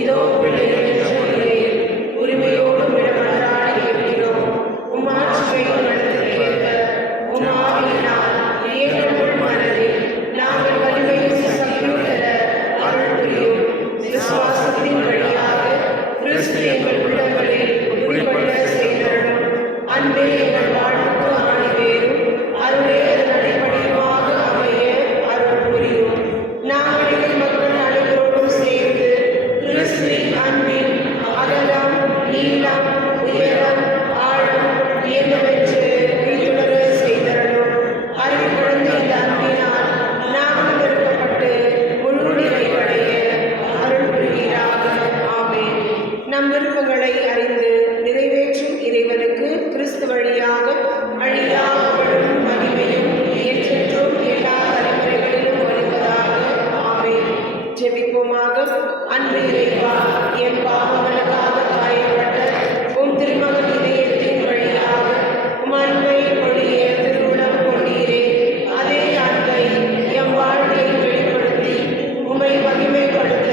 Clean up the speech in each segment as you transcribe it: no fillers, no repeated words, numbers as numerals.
இதோ பிள்ளைகள் சொல்கிறேன், உரிமையோடு விடமன்றாடி கேட்கிறோம். உம் ஆட்சியை நடத்த கேட்க உம் ஆவியினால் எங்கள் மனதில் நாங்கள் வலிமையும் சக்தியும் பெற அருள் புரியும். விசுவாசத்தின் வழியாக கிறிஸ்து எங்கள் உள்ளங்களில் குடிகொள்ள செய்தருளும். அன்பே எங்கள் வாழ்வுக்கு ஆணிவேரும் அருளே அதன் அடிப்படையுமாக அமைய அருள் புரியும். நாங்கள் எங்கள் மக்கள் அனைவரோடும் சேர்ந்து கிறிஸ்துவின் அன்பின் அகலம், நீளம், உயரம், ஆழம் என்னவென்று உயிர்த்துணர செய்தருளும். அறிவு குழந்தை இந்த அன்பினால் நாங்கள் நிறுத்தப்பட்டு முழு நிறைவடைய அருள் புரிவீராக. ஆமென். நம் விருப்பங்களை அறிந்து நிறைவேற்றும் இறைவனுக்கு கிறிஸ்து வழியாக அழியா புகழும் மகிமையும் என்றென்றும் எல்லா தலைமுறைகளிலும் வருவதாக. ஆமென். ஜெபிப்போமாக. அன்பு இறைவா, என் பாவங்களுக்காக காயப்பட்ட உம் திருமகன் இதயத்தின் வழியாக உம் அன்பை பொழிய திருவுளம் கொண்டீரே. அதே அன்பை எம் வாழ்க்கையில் வெளிப்படுத்தி உம்மை மகிமைப்படுத்த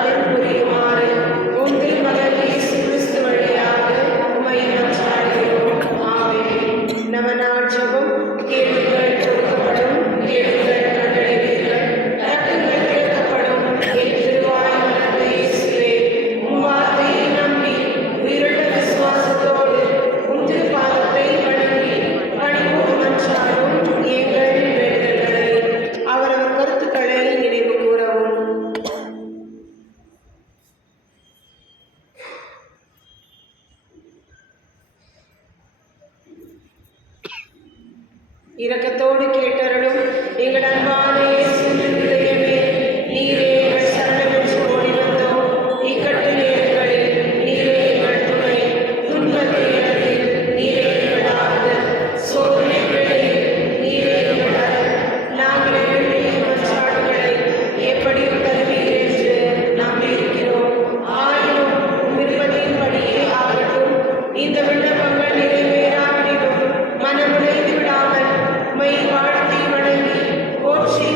அருள் புரியுமாறு உம் திருமகன் இயேசு கிறிஸ்து வழியாக உம்மை மன்றாடுகிறோம். ஆமென். நவநாள் ஜெபம். கேளுங்கள் கொடுக்கப்படும், கேளுங்கள் கண்டடைவீர்கள், தட்டுங்கள் திறக்கப்படும். என் திருவாய் மலர்ந்த இயேசுவே, உம் வார்த்தையை நம்பி உயிருள்ள விசுவாசத்தோடு உம் திருப்பாதத்தை வணங்கி பணிவோடு மன்றாடும் எங்கள் வேண்டுதல்களை அவரவர் கருத்துக்களை நினைவு கூறவும். இரக்கத்தோடு கேட்டருளும் எங்கள் அன்பான இயேசுவின் இதயமே, நீரே எங்கள் சரணம் என்று ஓடி வந்தோம். இக்கட்டு நேரங்களில் நீரே எங்கள் துணை, துன்ப நேரத்தில் நீரே எங்கள் ஆறுதல், சோதனை வேளையில் நீரே எங்கள் அரண். நாங்கள் எழுப்பிய மன்றாட்டுகளை எப்படியும் தருவீர் என்று நம்பியிருக்கிறோம். ஆயினும் விருப்பத்தின்படியே ஆகட்டும். இந்த விண்ணப்பங்கள் நிறைவேறாவிடிலும் மனமுடைந்து விடாமல் உம்மை வாழ்த்தி வணங்கி போற்றி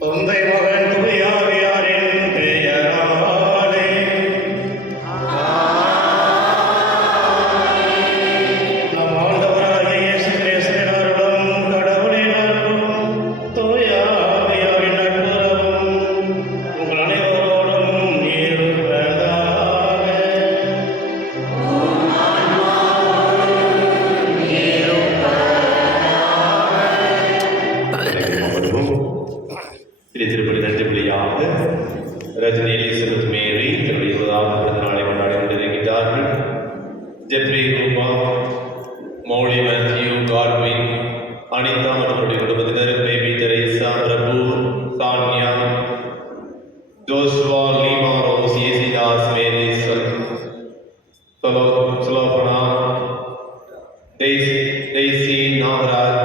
தந்தை மகன் துணையாகியாரின் பெயராலே நம் ஆண்டவராகிய இயேசு கிறிஸ்துவின் அருளும் கடவுளின் அருளும் தூயாவியாரின் நட்புறவும் உங்கள் அனைவரோடும் இருப்பதாக. திருப்பதி நன்றி வழியாக ரஜினி எலிசபெத் மேரி தன்னுடைய 20வது பிறந்த நாளை கொண்டாடி கொண்டிருக்கிறார்கள். ஜெப்ரி ரூபா, மௌலி மேத்யூ, கார்வின், அனிதா மற்றும் குடும்பத்தினர், பேபி தெரேசா, பிரபு, சான்யா, ஜோஸ்வா, லீமா, ரோஸ், ஏசிதாஸ், மேரி, சுலோபனா, டெய்சி நாகராஜ்,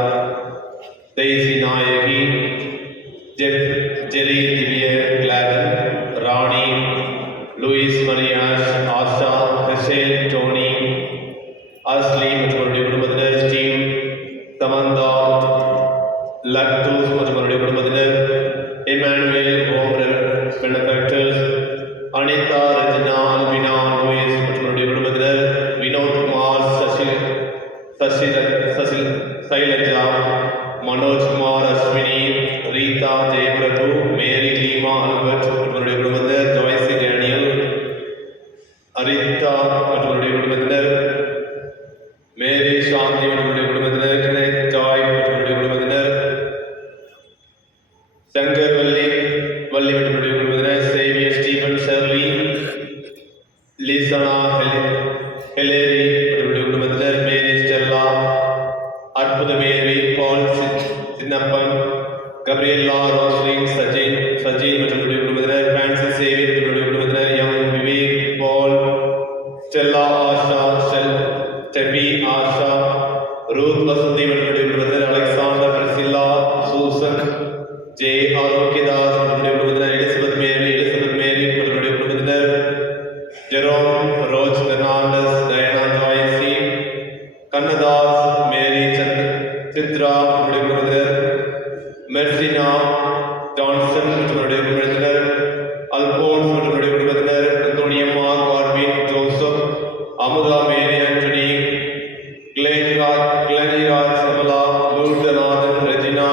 டெய்சி நாயகி, ஜெரி, திவ்ய, கிளாடன், ராணி, லூயிஸ், மரியாஷ், ஆஷா, மிஷேல், டோனி, அஸ்லி மற்றும் அவருடைய குடும்பத்தினர், ஸ்டீவ், சமந்தா, லக்டூஸ் மற்றும் அவருடைய குடும்பத்தினர், Emmanuel, Homer, பெனஃபெக்டர்ஸ், Anitha, Rajina, அல்பினா, Lewis மற்றும் அவருடைய குடும்பத்தினர், வினோத் குமார், சைலஜா, மனோஜ் குமார், அஸ்வினி, ரீதா, ஜெயபிரபு, மேரி, லீமா, அல்பர்ட் மற்றும் குடும்பத்தினர், ஜாய்சி, டேனியல், அரிதா மற்றும் குடும்பத்தினர், மேரி, சாந்தி மற்றும் குடும்பத்தினர், கணேஷ், ஜாய் மற்றும் குடும்பத்தினர், சங்கர், வள்ளி மற்றும் குடும்பத்தினர், Xavier, Stephen, Shirley, Lisana, Hilary மற்றும் குடும்பத்தினர், Mary, Stella, Arputha Mary, Paul, Chinnappan, Gabriella, Roslin, Sajin மற்றும் குடும்பத்தினர், பிரான்சிஸ் சேவியர் மற்றும் குடும்பத்தினர், M, Vivek, Paul, Stella, Asha, Steffi, Asha, Ruth, Vasanthi மற்றும் குடும்பத்தினர், Alexander, Priscilla, Susan, J, Arokiyadas மற்றும் குடும்பத்தினர், எலிசபெத் மேரி மற்றும் குடும்பத்தினர், Jerome, Roj, Fernandes, Diana, Joicy, Kannadas, Mary, Chitra மற்றும் குடும்பத்தினர், மெர்சினா, ஜான்சன் மற்றும் குடும்பத்தினர், அல்போன்ஸ் மற்றும் குடும்பத்தினர், அந்தோனியம்மா, கார்வின், ஜோசப், அமுதா, மேரி, Antony, Glenniraj, Samala, Lourdunathan, Regina,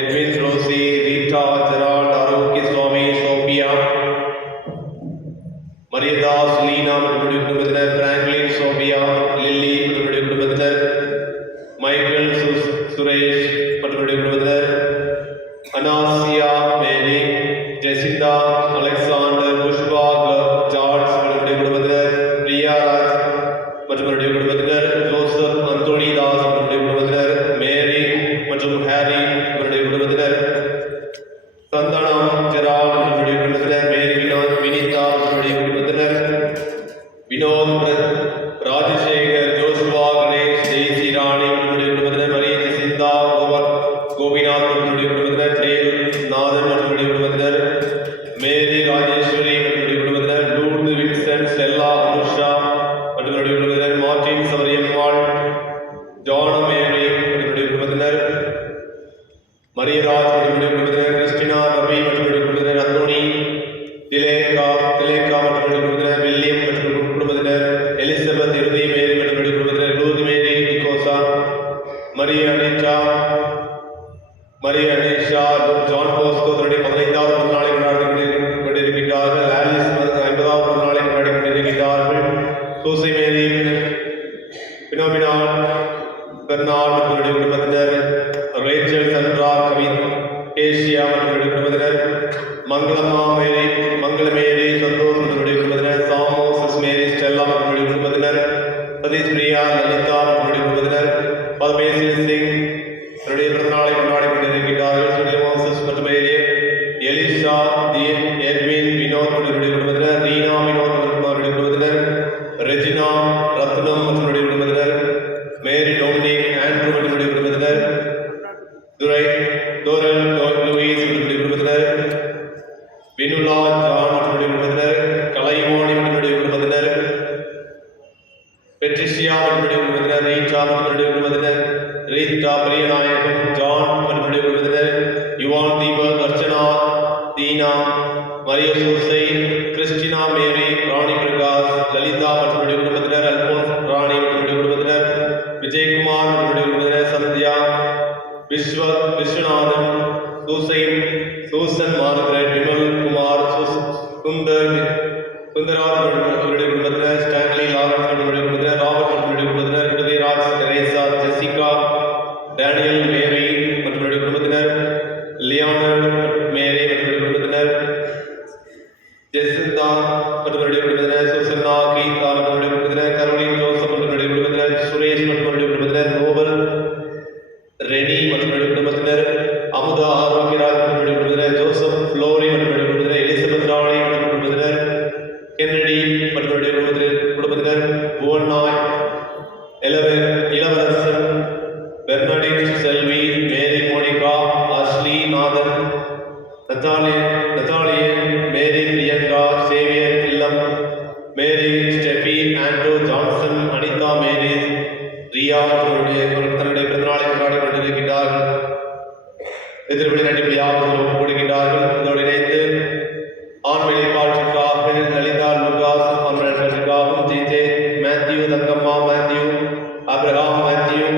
Edwin, Rosy, Rita, Gerald, Arokiya Swami, Sophia, Mariyadas, Leena மற்றும் குடும்பத்தினர், பிராங்க்லின், சோபியா, லில்லி மற்றும் குடும்பத்தினர், மைக்கேல், சுரேஷ் மற்றும் குடும்பத்தினர், அனாசியா, மேரி, ஜெசிந்தா, அலெக்சாண்டர், புஷ்பா, ஜார்ஜ் மற்றும் குடும்பத்தினர், பிரியா ராஜ் மற்றும் குடும்பத்தினர், ஜோசப், அந்தோனிதாஸ் மற்றும் குடும்பத்தினர், மேரி மற்றும் ஹாரி மற்றும் குடும்பத்தினர், சந்தனம், ஜெரால் மற்றும் குடும்பத்தினர், மேரி, வினிதா மற்றும் குடும்பத்தினர், வினோத், ராஜசேகர், ஜோசுவா, கணேஷ், ஜெய்சி, ராணி மற்றும் குடும்பத்தினர், மரிய, ஜெசிந்தா, கோபிநாத் மற்றும் குடும்பத்தினர், டேல், நாதன் மற்றும் குடும்பத்தினர், மேரி, ராஜேஸ்வரி மற்றும் குடும்பத்தினர், லூர்து, வின்சென்ட், ஸ்டெல்லா, அனுஷா மற்றும் குடும்பத்தினர், மார்டின், சமரியம்மாள், ஜான, மேரி மற்றும் குடும்பத்தினர், மரியராஜ் மற்றும் குடும்பத்தினர், கிறிஸ்டினா, ரவி மற்றும் குடும்பத்தினர், அந்தோனி, திலேகா மற்றும் குடும்பத்தினர், வில்லியம் மற்றும் குடும்பத்தினர், எலிசபெத், இறுதி, மேரி மற்றும் குடும்பத்தினர், லூத், மேரி, நிக்கோசா, மரிய அனிஷா, ஜான் போஸ்கோ 15வது பிறந்த நாளை கொண்டாடி கொண்டிருக்கிறார்கள். ஆலிஸ் 50வது பிறந்த நாளை கொண்டாடி கொண்டிருக்கிறார்கள். சூசி, மேரி, பினோமினான், பெர்னார்ட் மற்றும் குடும்பத்தினர், ரேச்சல், சந்திரா, கவின், ஏசியா மற்றும் குடும்பத்தினர், மங்களமேரி, சந்தோஷ் மற்றும் குடும்பத்தினர், சாமோஸ், மேரி, ஸ்டெல்லா மற்றும் குடும்பத்தினர், சதீஷ், பிரியா, லலிதா மற்றும் குடும்பத்தினர், பரமேஸ்வர் சிங் பிறந்த நாளை கொண்டாடி கொண்டிருக்கிறார்கள். மற்றும் எலிஷா, எட்வின், வினோத் மற்றும் குடும்பத்தினர், ரீனா, வினோத் மற்றும் அவருடைய குடும்பத்தினர், ரெஜினா, ரத்னம் மற்றும் குடும்பத்தினர், மேரி, டொமினிக், ஆண்ட்ரூ மற்றும் குடும்பத்தினர், தோரல், லூயிஸ் மற்றும் குடும்பத்தினர், வினுலா, ஜான் மற்றும் குடும்பத்தினர், கலைவாணி மற்றும் குடும்பத்தினர், பெட்ரிஷியா மற்றும் குடும்பத்தினர், ரீட்டா மற்றும் குடும்பத்தினர், ரீட்டா, பிரியநாயகம், ஜான் மற்றும் குடும்பத்தினர், யுவான், விஸ்வநாதன், சூசன் மார்கரெட், விமல் குமார், சுந்தராஜ் அவருடைய குடும்பத்தினர், ஸ்டான்லி லாரன்ஸ் அவருடைய குடும்பத்தினர், ராபர்ட் அவருடைய குடும்பத்தினர், Irudayaraj, Teresa, Jessica, Daniel, Mary மற்றும் அவருடைய குடும்பத்தினர், லியோனர்ட், மேரி மற்றும் அவருடைய குடும்பத்தினர், ஜெசிந்தா மற்றும் அவருடைய குடும்பத்தினர், சுசன்னா, கீதா மற்றும் அவருடைய குடும்பத்தினர், கரோலின் ஜோசப் மற்றும் அவருடைய குடும்பத்தினர், சுரேஷ் மற்றும் அவருடைய குடும்பத்தினர், நோபல், ரெனி மற்றும் அவருடைய குடும்பத்தினர், அமுதா, ஆரோக்கியராஜ் மற்றும் அவருடைய குடும்பத்தினர், ஜோசப், ஃப்ளோரி மற்றும் அவருடைய குடும்பத்தினர், எலிசபெத் ராணி மற்றும் அவருடைய குடும்பத்தினர், கென்னடி மற்றும் அவருடைய குடும்பத்தினர், புவன்னாய், இளவரசன், பெர்னாடிட், செல்வி, மேரி, மோனிகா, அஸ்லி, நாதன், நத்தாலியன், மேரி, பிரியங்கா, சேவியர், இல்லம், மேரி, ஸ்டெஃபி, ஆண்ட்ரூ, ஜான்சன், அனிதா, மேரி, ரியா தன்னுடைய பிறந்தநாளை கொண்டாடி கொண்டிருக்கின்றார்கள். எதிர்படி நடிப்படியாக ஒப்புக் கொடுக்கின்றார்கள். இதோடு இணைந்து ஆண்மையை பாட்டுக்காக லலிதா, லுகாஸ் ஆண்மையாகவும், ஜே மேத்யூ, தங்கம்மா Matthew, Abraham Matthew,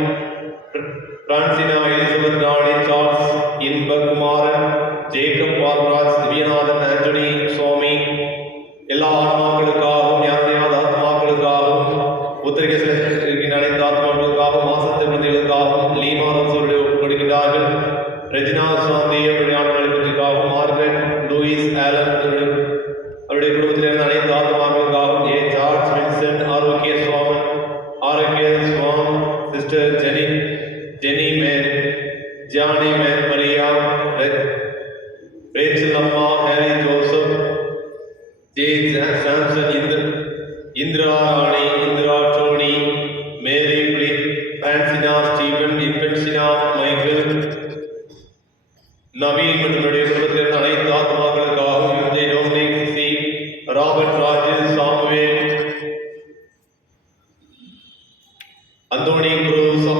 Francina, Elizabeth ராணி, சார்ல்ஸ், இன்பகுமாரன், ஜேக்கப், பால்ராஜ், திவ்யநாதன், ஆண்டனி, சுவாமி, எல்லா ஆன்மாக்களுக்காகவும், யாரையாத ஆத்மாக்களுக்காகவும், உத்தரிக்க இருக்கின்ற அனைத்து ஆத்மாக்களுக்காகவும், மாசத்து குழந்தைகளுக்காகவும், லீமா ரோசோருடைய ஒப்புக் கொடுக்கின்றார்கள். ரெஜினா, சாந்தி அவருடைய ஆன்மாக்களுக்காகவும், மார்கரெட், லூயிஸ், ஆலன் அவருடைய குடும்பத்திலிருந்து அனைத்து ஆத்மாக்களுக்காகவும், George, Vincent, Arokiya Swam, sister Jenny Mary, Johnny Mary, Maria, Rachel அம்மா, Harry Joseph, J Samson, Indira Rani, Indira Tony, Mary, Francina, Steven, Infencina, Michael, Naveen மற்றும் குடும்பத்திலிருந்து அனைத்து ஆத்மாக்களுக்காகவும், Dominic, C, Robert, Rajesh, Samuel, Antony, Cruz,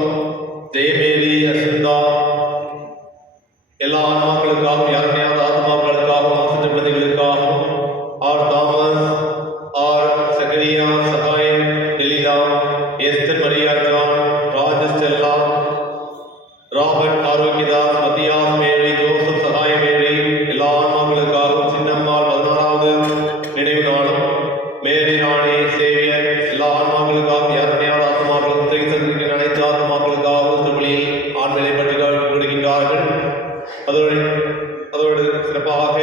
Jayamary, Asantha, எல்லா ஆன்மாக்களுக்காகவும், யாருக்கையாவது ஆத்மாக்களுக்காகவும், ஆசிட்ட குழந்தைகளுக்காகவும், R Thomas, R Zachariah, Sagai, Delilah, Esther, Maria, John, Rajastella, Robert, Arokiyadas, Mathias, Mary, Joseph, Sagaya Mary, எல்லா ஆன்மாக்களுக்காகவும், சின்னம்மாள் 16வது நினைவு நாளும், மேரி ராணி, சேவியர், எல்லா ஆன்மாக்களுக்காகவும், யாருக்கையாவது ஆத்மாக்களும், திரைசந்திருக்கிற அனைத்து ஆத்மாக்களுக்காகவும் திருமொழியில் ஆண்மையை பற்றி கொடுக்கின்றார்கள். அதோடு சிறப்பாக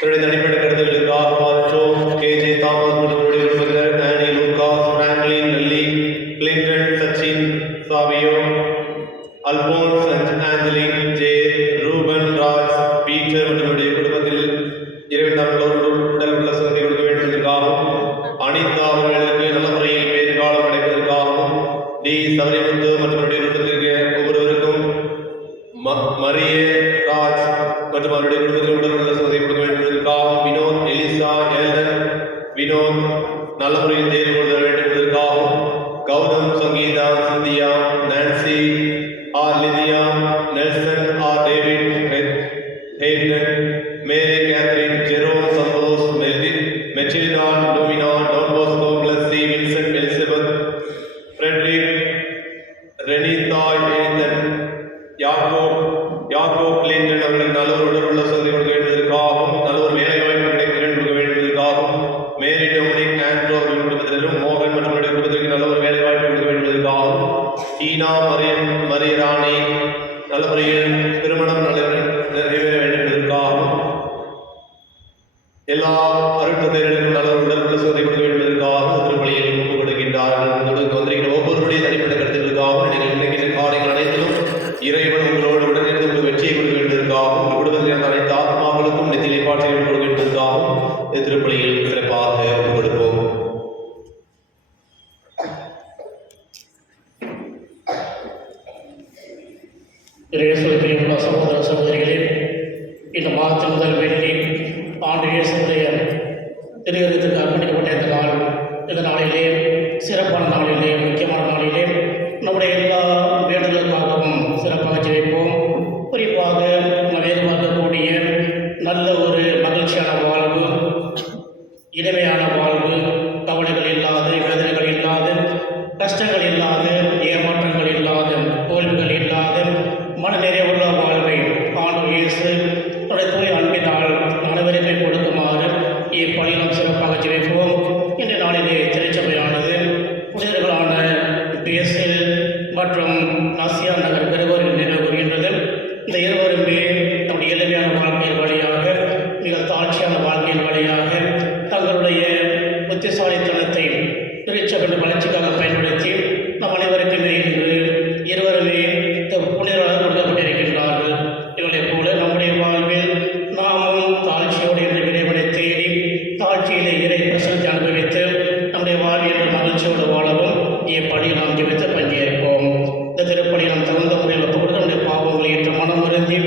தன்னுடைய தனிப்பட்ட கருத்துக்களுக்காக மாற்றோ, கே.ஜே. தாமஸ் மற்றும் குடும்பத்தினர், Annie, Lucas, Franklin, Nellie, Clinton, Sachin, Savio, Alphonse, Angeline, Jay, Reuben, Raj, Peter மற்றும் குடும்பத்தில் இரண்டாம் உடல் உள்ள சுகத்தை கொடுக்க வேண்டுவதற்காகவும், அனிதா அவர்களுக்கு நல்ல முறையில் பேர்காலம் கிடைப்பதற்காகவும், டி. சபரிமுத்து மற்றும் குடும்பத்திற்கு ஒவ்வொருவருக்கும், மரிய ராஜ் மற்றும் அவருடைய குடும்பத்தில் உடல் உள்ள சுகத்தை கொடுக்க வேண்டுவதற்காகவும், வினோத், எலிசா, ஏலன், வினோத் நல்ல முறையில் தேர்வு கொள்ள வேண்டுவதற்காகவும், Gautham, Sangeetha, Cynthia, Nancy, R. Lydia, Nelson, R. David, Hatton, Mary, Catherine, Jerome, Santhosh, Mechilda, Domina, Don Bosco, Blessy, Vincent, Elizabeth, Frederick, Renitha, Ethan, Yakob, Clinton அவர்களுக்கு நல்ல ஒரு உடல் உள்ள சுகத்தை கொடுக்க வேண்டுவதற்காகவும், நல்ல ஒரு வேலைவாய்ப்பு கிடைக்க கொடுக்க வேண்டுவதற்காகவும், மேரி, டொமினிக், ஆண்ட்ரோ அவர்கள் குடும்பத்தினரும், மோகன் மற்றும் குடும்பத்திற்கு நல்ல ஒரு வேலைவாய்ப்பு கொடுக்க வேண்டுவதற்காகவும், டீனா, மரிய ராணி நல்ல முறையில் திருமணம் நிறைவேற வேண்டுவதற்காகவும், எல்லா அருட்தந்தையர்களுக்கும் நல்ல ஒரு உடல் உள்ள சுகத்தை கொடுக்க வேண்டுவதற்காகவும் திருமொழியில் ஒப்புக் கொடுக்கின்றார்கள். வந்திருக்கிற ஒவ்வொருவருடைய தனிப்பட்ட கருத்துக்களுக்காகவும் நீங்கள் நினைக்கின்ற காரியங்கள் அனைத்திலும் இறைவன் உங்களோடு உடனிருந்து உங்களுக்கு வெற்றியை கொடுக்க வேண்டியதற்காகவும், உங்கள் குடும்பத்தில் இருந்த அனைத்து ஆத்மாக்களுக்கும் நெத்திலை பாட்சிகள் கொடுக்க வேண்டியதற்காகவும் திருப்பலியில் சிறப்பாக ஒப்புக் கொடுப்போம். இறையேசுவுக்குரிய சகோதர சகோதரிகளே, இந்த மாதத்தின் முதல் வெள்ளி ஆண்டு இயேசுடைய திருவிருந்துக்கு அர்ப்பணிக்கப்பட்ட இந்த நாளிலே, சிறப்பான நாளிலே, முக்கியமான நாளிலே நம்முடைய எல்லா வேண்டுதலுக்காகவும் சிறப்பாக ஜெபிப்போம். குறிப்பாக நாம் எதிர்பார்க்கக்கூடிய நல்ல ஒரு மகிழ்ச்சியான வாழ்வு, இனிமையான வாழ்வு, கவலைகள் இல்லாத, வேதனைகள் இல்லாத, கஷ்டங்கள் இல்லாத, ஏமாற்றங்கள் இல்லாத, தோல்விகள் இல்லாத, மன நிறைவுள்ள வாழ்வை ஆண்டவர் இயேசு தன்னுடைய தூய அன்பினால் அனைவருமே கொடுக்குமாறு இப்படி நாம் சிறப்பாக ஜெபிப்போம். இந்த நாளிலே திருச்சபையானது புனிதர்களான பேசில் மற்றும் நாசியா நகர் பெருவர்கள் நினைவு கூறுகின்றது. இந்த இருவருமே நம்முடைய எளிமையான வாழ்க்கையின் வழியாக, மிக தாழ்ச்சியான வாழ்க்கையின் வழியாக தங்களுடைய புத்திசாலித்தனத்தை திருச்சபையின் வளர்ச்சிக்காக பயன்படுத்தி நம் அனைவருக்குமே இன்று இருவருமே புனிதராக கொடுக்கப்பட்டிருக்கின்றார்கள். இவர்களைப் போல நம்முடைய வாழ்வில் நாமும் தாழ்ச்சியோடு என்ற இறைவனை தேடி தாழ்ச்சியிலே இறை பிரசனத்தை அனுபவித்து நம்முடைய வாழ்வில் மகிழ்ச்சியோடு வாழவும் இப்படி நாம் ஜெபித்து பங்கேற்போம். இந்த திருப்பணி நாம் தகுந்த முறையில் ஒப்புக்கொண்டு நம்முடைய பாவங்களை ஏற்ற மனம் வருந்தி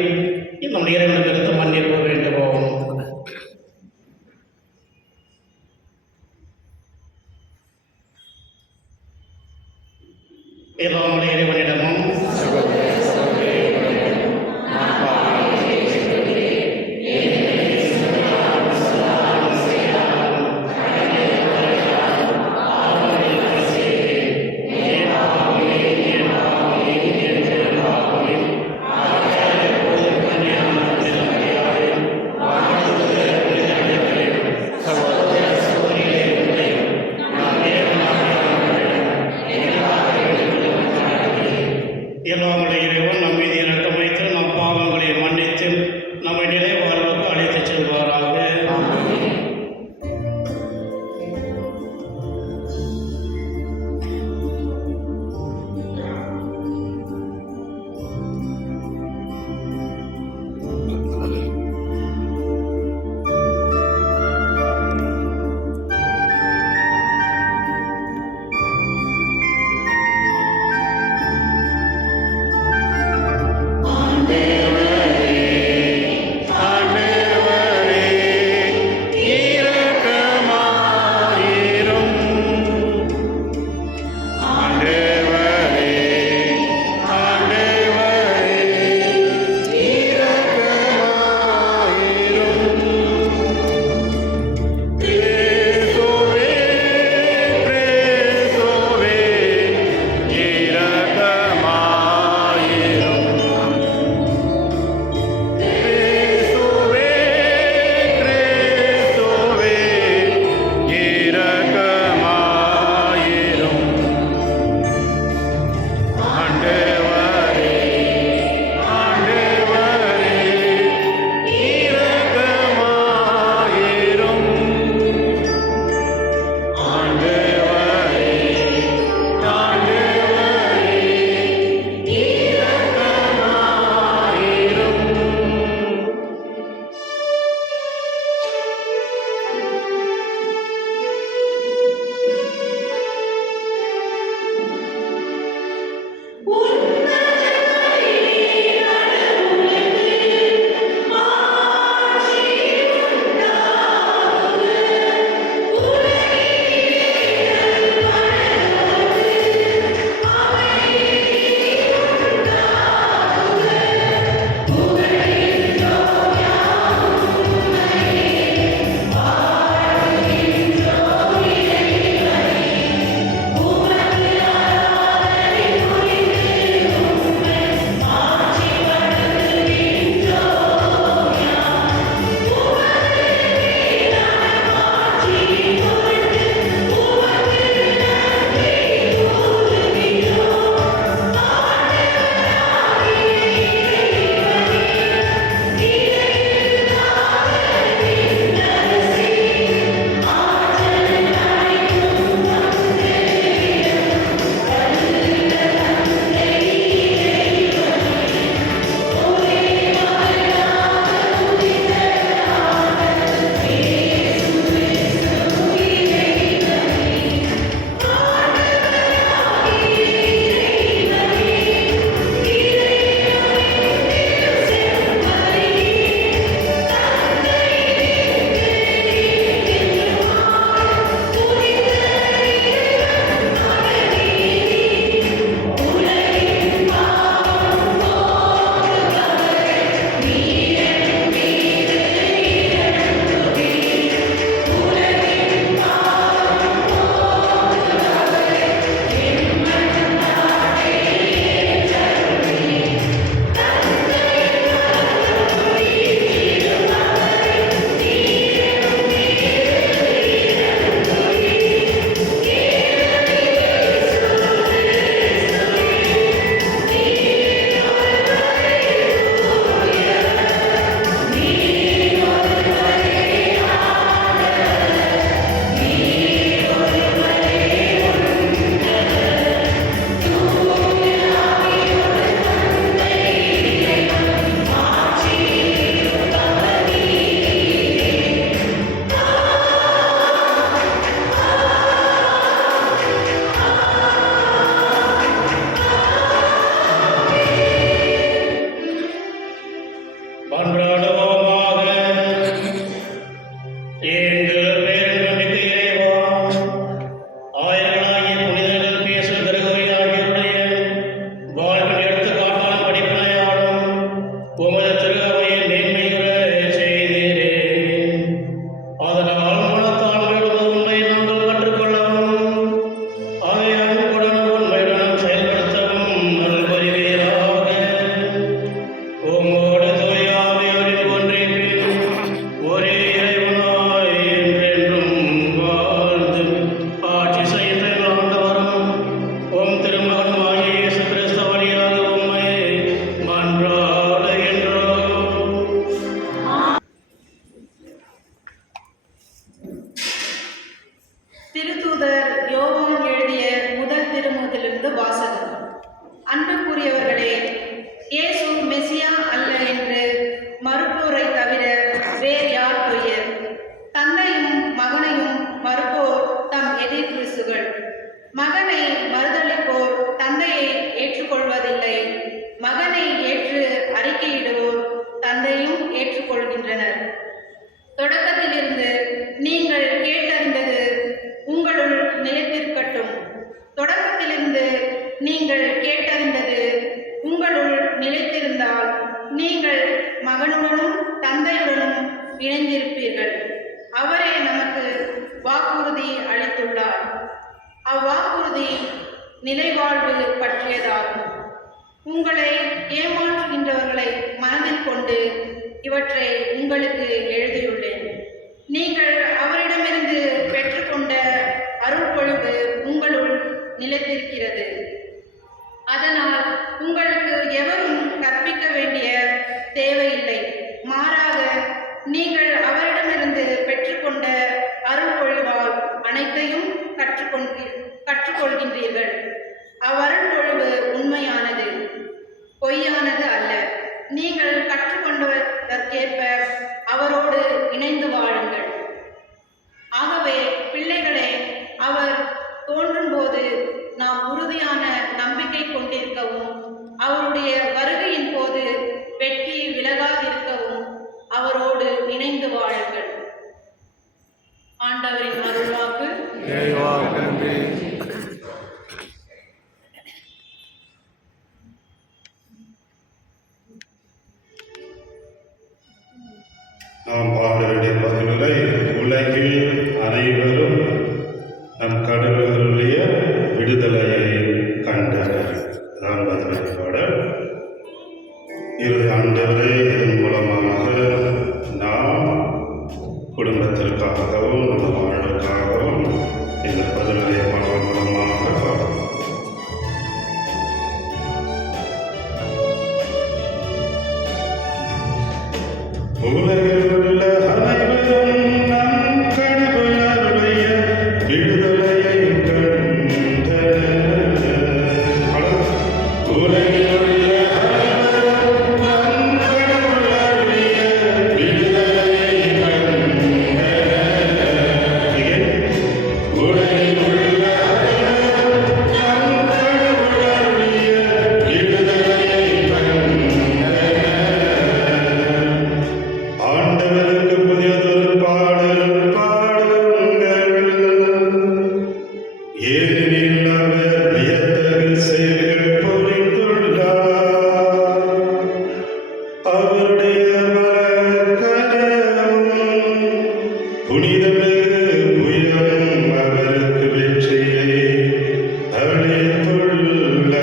தொடக்கத்திலிருந்து நீங்கள் கேட்டறிந்தது உங்களுள் நிலைத்திருக்கட்டும். தொடக்கத்திலிருந்து நீங்கள் கேட்டறிந்தது உங்களுள் நிலைத்திருந்தால் நீங்கள் மகனுடனும் தந்தையுடனும் இணைந்திருப்பீர்கள். அவரே நமக்கு வாக்குறுதி அளித்துள்ளார். அவ்வாக்குறுதி நிலைவாழ்வு பற்றியதாகும். உங்களை ஏமாற்றுகின்றவர்களை மனதில் கொண்டு இவற்றை உங்களுக்கு எழுதியுள்ளேன். நீங்கள் அவரிடமிருந்து பெற்றுக்கொண்ட அருள்பொழிவு உங்களுள் நிலைத்திருக்கிறது. அதனால் உங்களுக்கு எவரும் கற்பிக்க வேண்டிய தேவையில்லை. மாறாக நீங்கள் அவரிடமிருந்து பெற்றுக்கொண்ட அருள்பொழிவால் அனைத்தையும் கற்றுக்கொள்கின்றீர்கள். அவ்வருள்பொழிவு உண்மையானது, பொய்யானது அல்ல. நீங்கள் கற்றுக்கொண்டதற்கேற்ப அவரோடு இணைந்து வாழுங்கள். ஆகவே பிள்ளைகளே, அவர் தோன்றும்போது நாம் உறுதியான நம்பிக்கை கொண்டிருக்கவும் அவருடைய வருகையின் போது வெட்கி விலகாதிருக்கவும் அவரோடு இணைந்து வாழுங்கள். ஆண்டவரின் அருள்வாக்கு. நாம் பாட வேண்டிய பதிலுரை, உலகில் அனைவரும் நம் கடவுளுடைய விடுதலையை கண்டனர். நான் பதிலை பாட, இறுதி ஆண்டவரே, இதன் மூலமாக நாம் குடும்பத்திற்காகவும் நம்ம வாழ்வுக்காகவும் இந்த பதிலுரை பாடல் மூலமாக பாடும். உலகில் உள்ள அனைவரும் நம் கடவுளுடைய விடுதலையை கண்டனர். உலகில் உள்ள அனைவரும் நம் கடவுளுடைய விடுதலையை கண்டனர். உலகில் உள்ள அனைவரும் நம் கடவுளுடைய விடுதலையை கண்டனர். ஆண்டவருக்கு புதியதொரு பாடல் பாடுங்கள், ஏனெனில் அவர் வியத்தகு செயல்கள் புரிந்துள்ளார். அவருடைய மரக்கரமும் புனிதமிகு புயம் அவருக்கு வெற்றியை அளித்துள்ளன.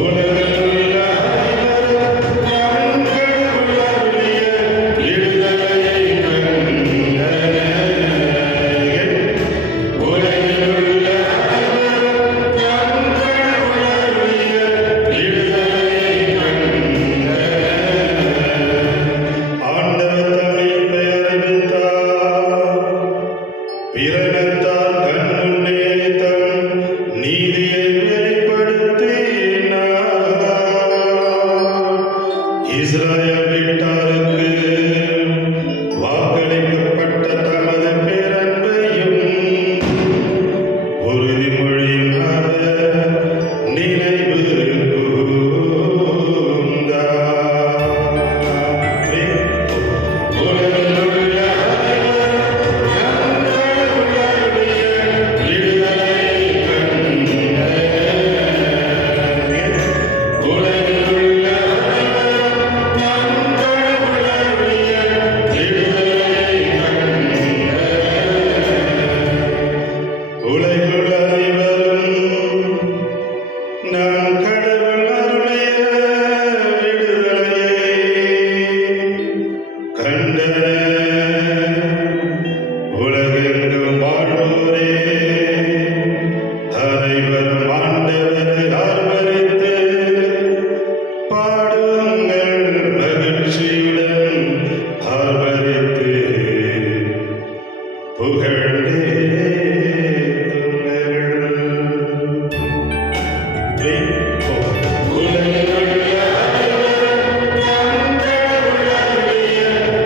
உலகில் அனைவரும் நம் கடவுளுடைய விடுதலையை கண்டனர். உலகில் உள்ள அனைவரும் நம் கடவுளுடைய விடுதலையை கண்டனர். ஆண்டவர் தம்மை அறிவித்தார். பிறனத்தார் கண்முன்னே தம் நீதியை வெளிப்படுத்தினார். இஸ்ராயேல் வீட்டாருக்கு வாக்களிக்கப்பட்ட தமது பேரன்பையும் உறுதிமொழியும் அவர் நினைவு கூர்ந்தார். உலகில் உள்ள அனைவரும் நம் கடவுளுடைய விடுதலையை கண்டனர். உலகில் உள்ள அனைவரும் நம் கடவுளுடைய விடுதலையை கண்டனர். உலகில் உள்ள அனைவரும் நம் கடவுளுடைய விடுதலையை கண்டனர். உலகெங்கும் வாழ்வோரே, அனைவரும் ஆண்டவரை ஆர்ப்பரித்து பாடுங்கள், மகிழ்ச்சியுடன் ஆர்ப்பரித்து புகழ்ந்தேத்துங்கள். உலகில் உள்ள அனைவரும் நம் கடவுளுடைய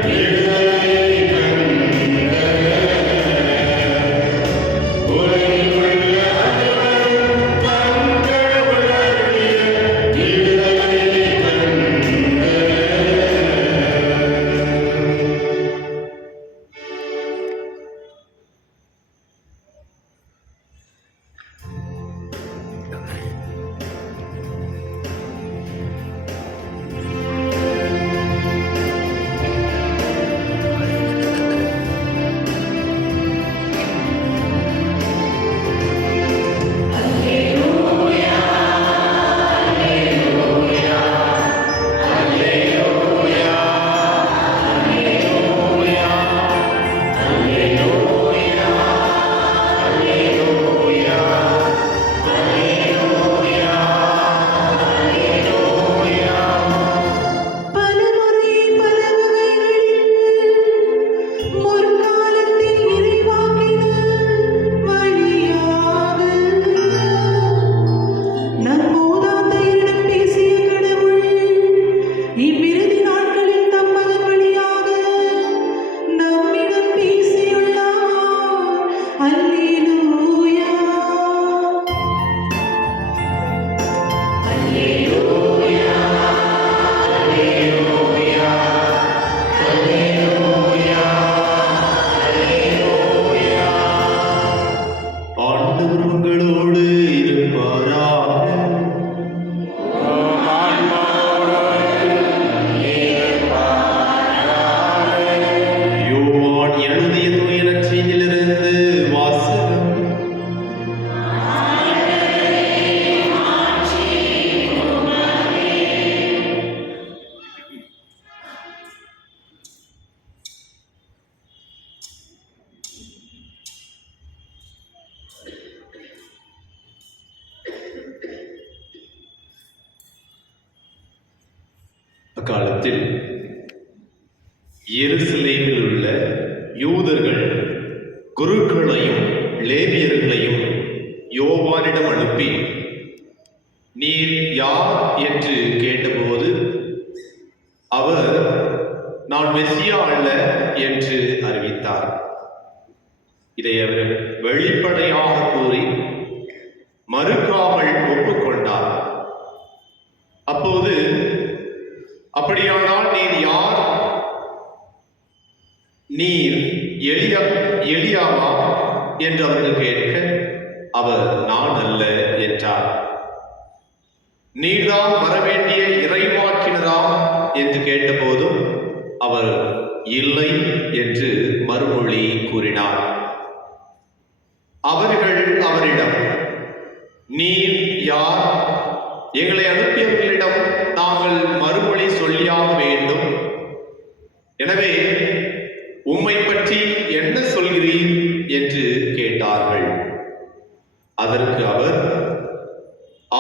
விடுதலையை கண்டனர். உலகில் உள்ள அனைவரும் நம் கடவுளுடைய விடுதலையை கண்டனர். அக்காலத்தில் எருசலேமில் உள்ள யூதர்கள் குருக்களையும் லேவியர்களையும் யோவானிடம் அனுப்பி, நீர் யார் என்று கேட்டபோது அவர், நான் மெசியா அல்ல என்று அறிவித்தார். இதை அவர் வெளிப்படையாக கூறி மறுக்காமல் ஒப்புக்கொண்டார். அப்போது, அப்படியானால் நீர் யார்? நீர் எலியாவா என்று அவர்கள் கேட்க, அவர் நான் அல்ல என்றார். நீர்தான் வரவேண்டிய இறைவாக்கினரா என்று கேட்டபோதும் அவர் இல்லை என்று மறுமொழி கூறினார். அவர்கள் அவரிடம், நீர் யார்? எங்களை அனுப்பியவர்களிடம் நாங்கள் மறுமொழி சொல்லியாக வேண்டும். எனவே உம்மை பற்றி என்ன சொல்கிறீர் என்று கேட்டார்கள். அதற்கு அவர்,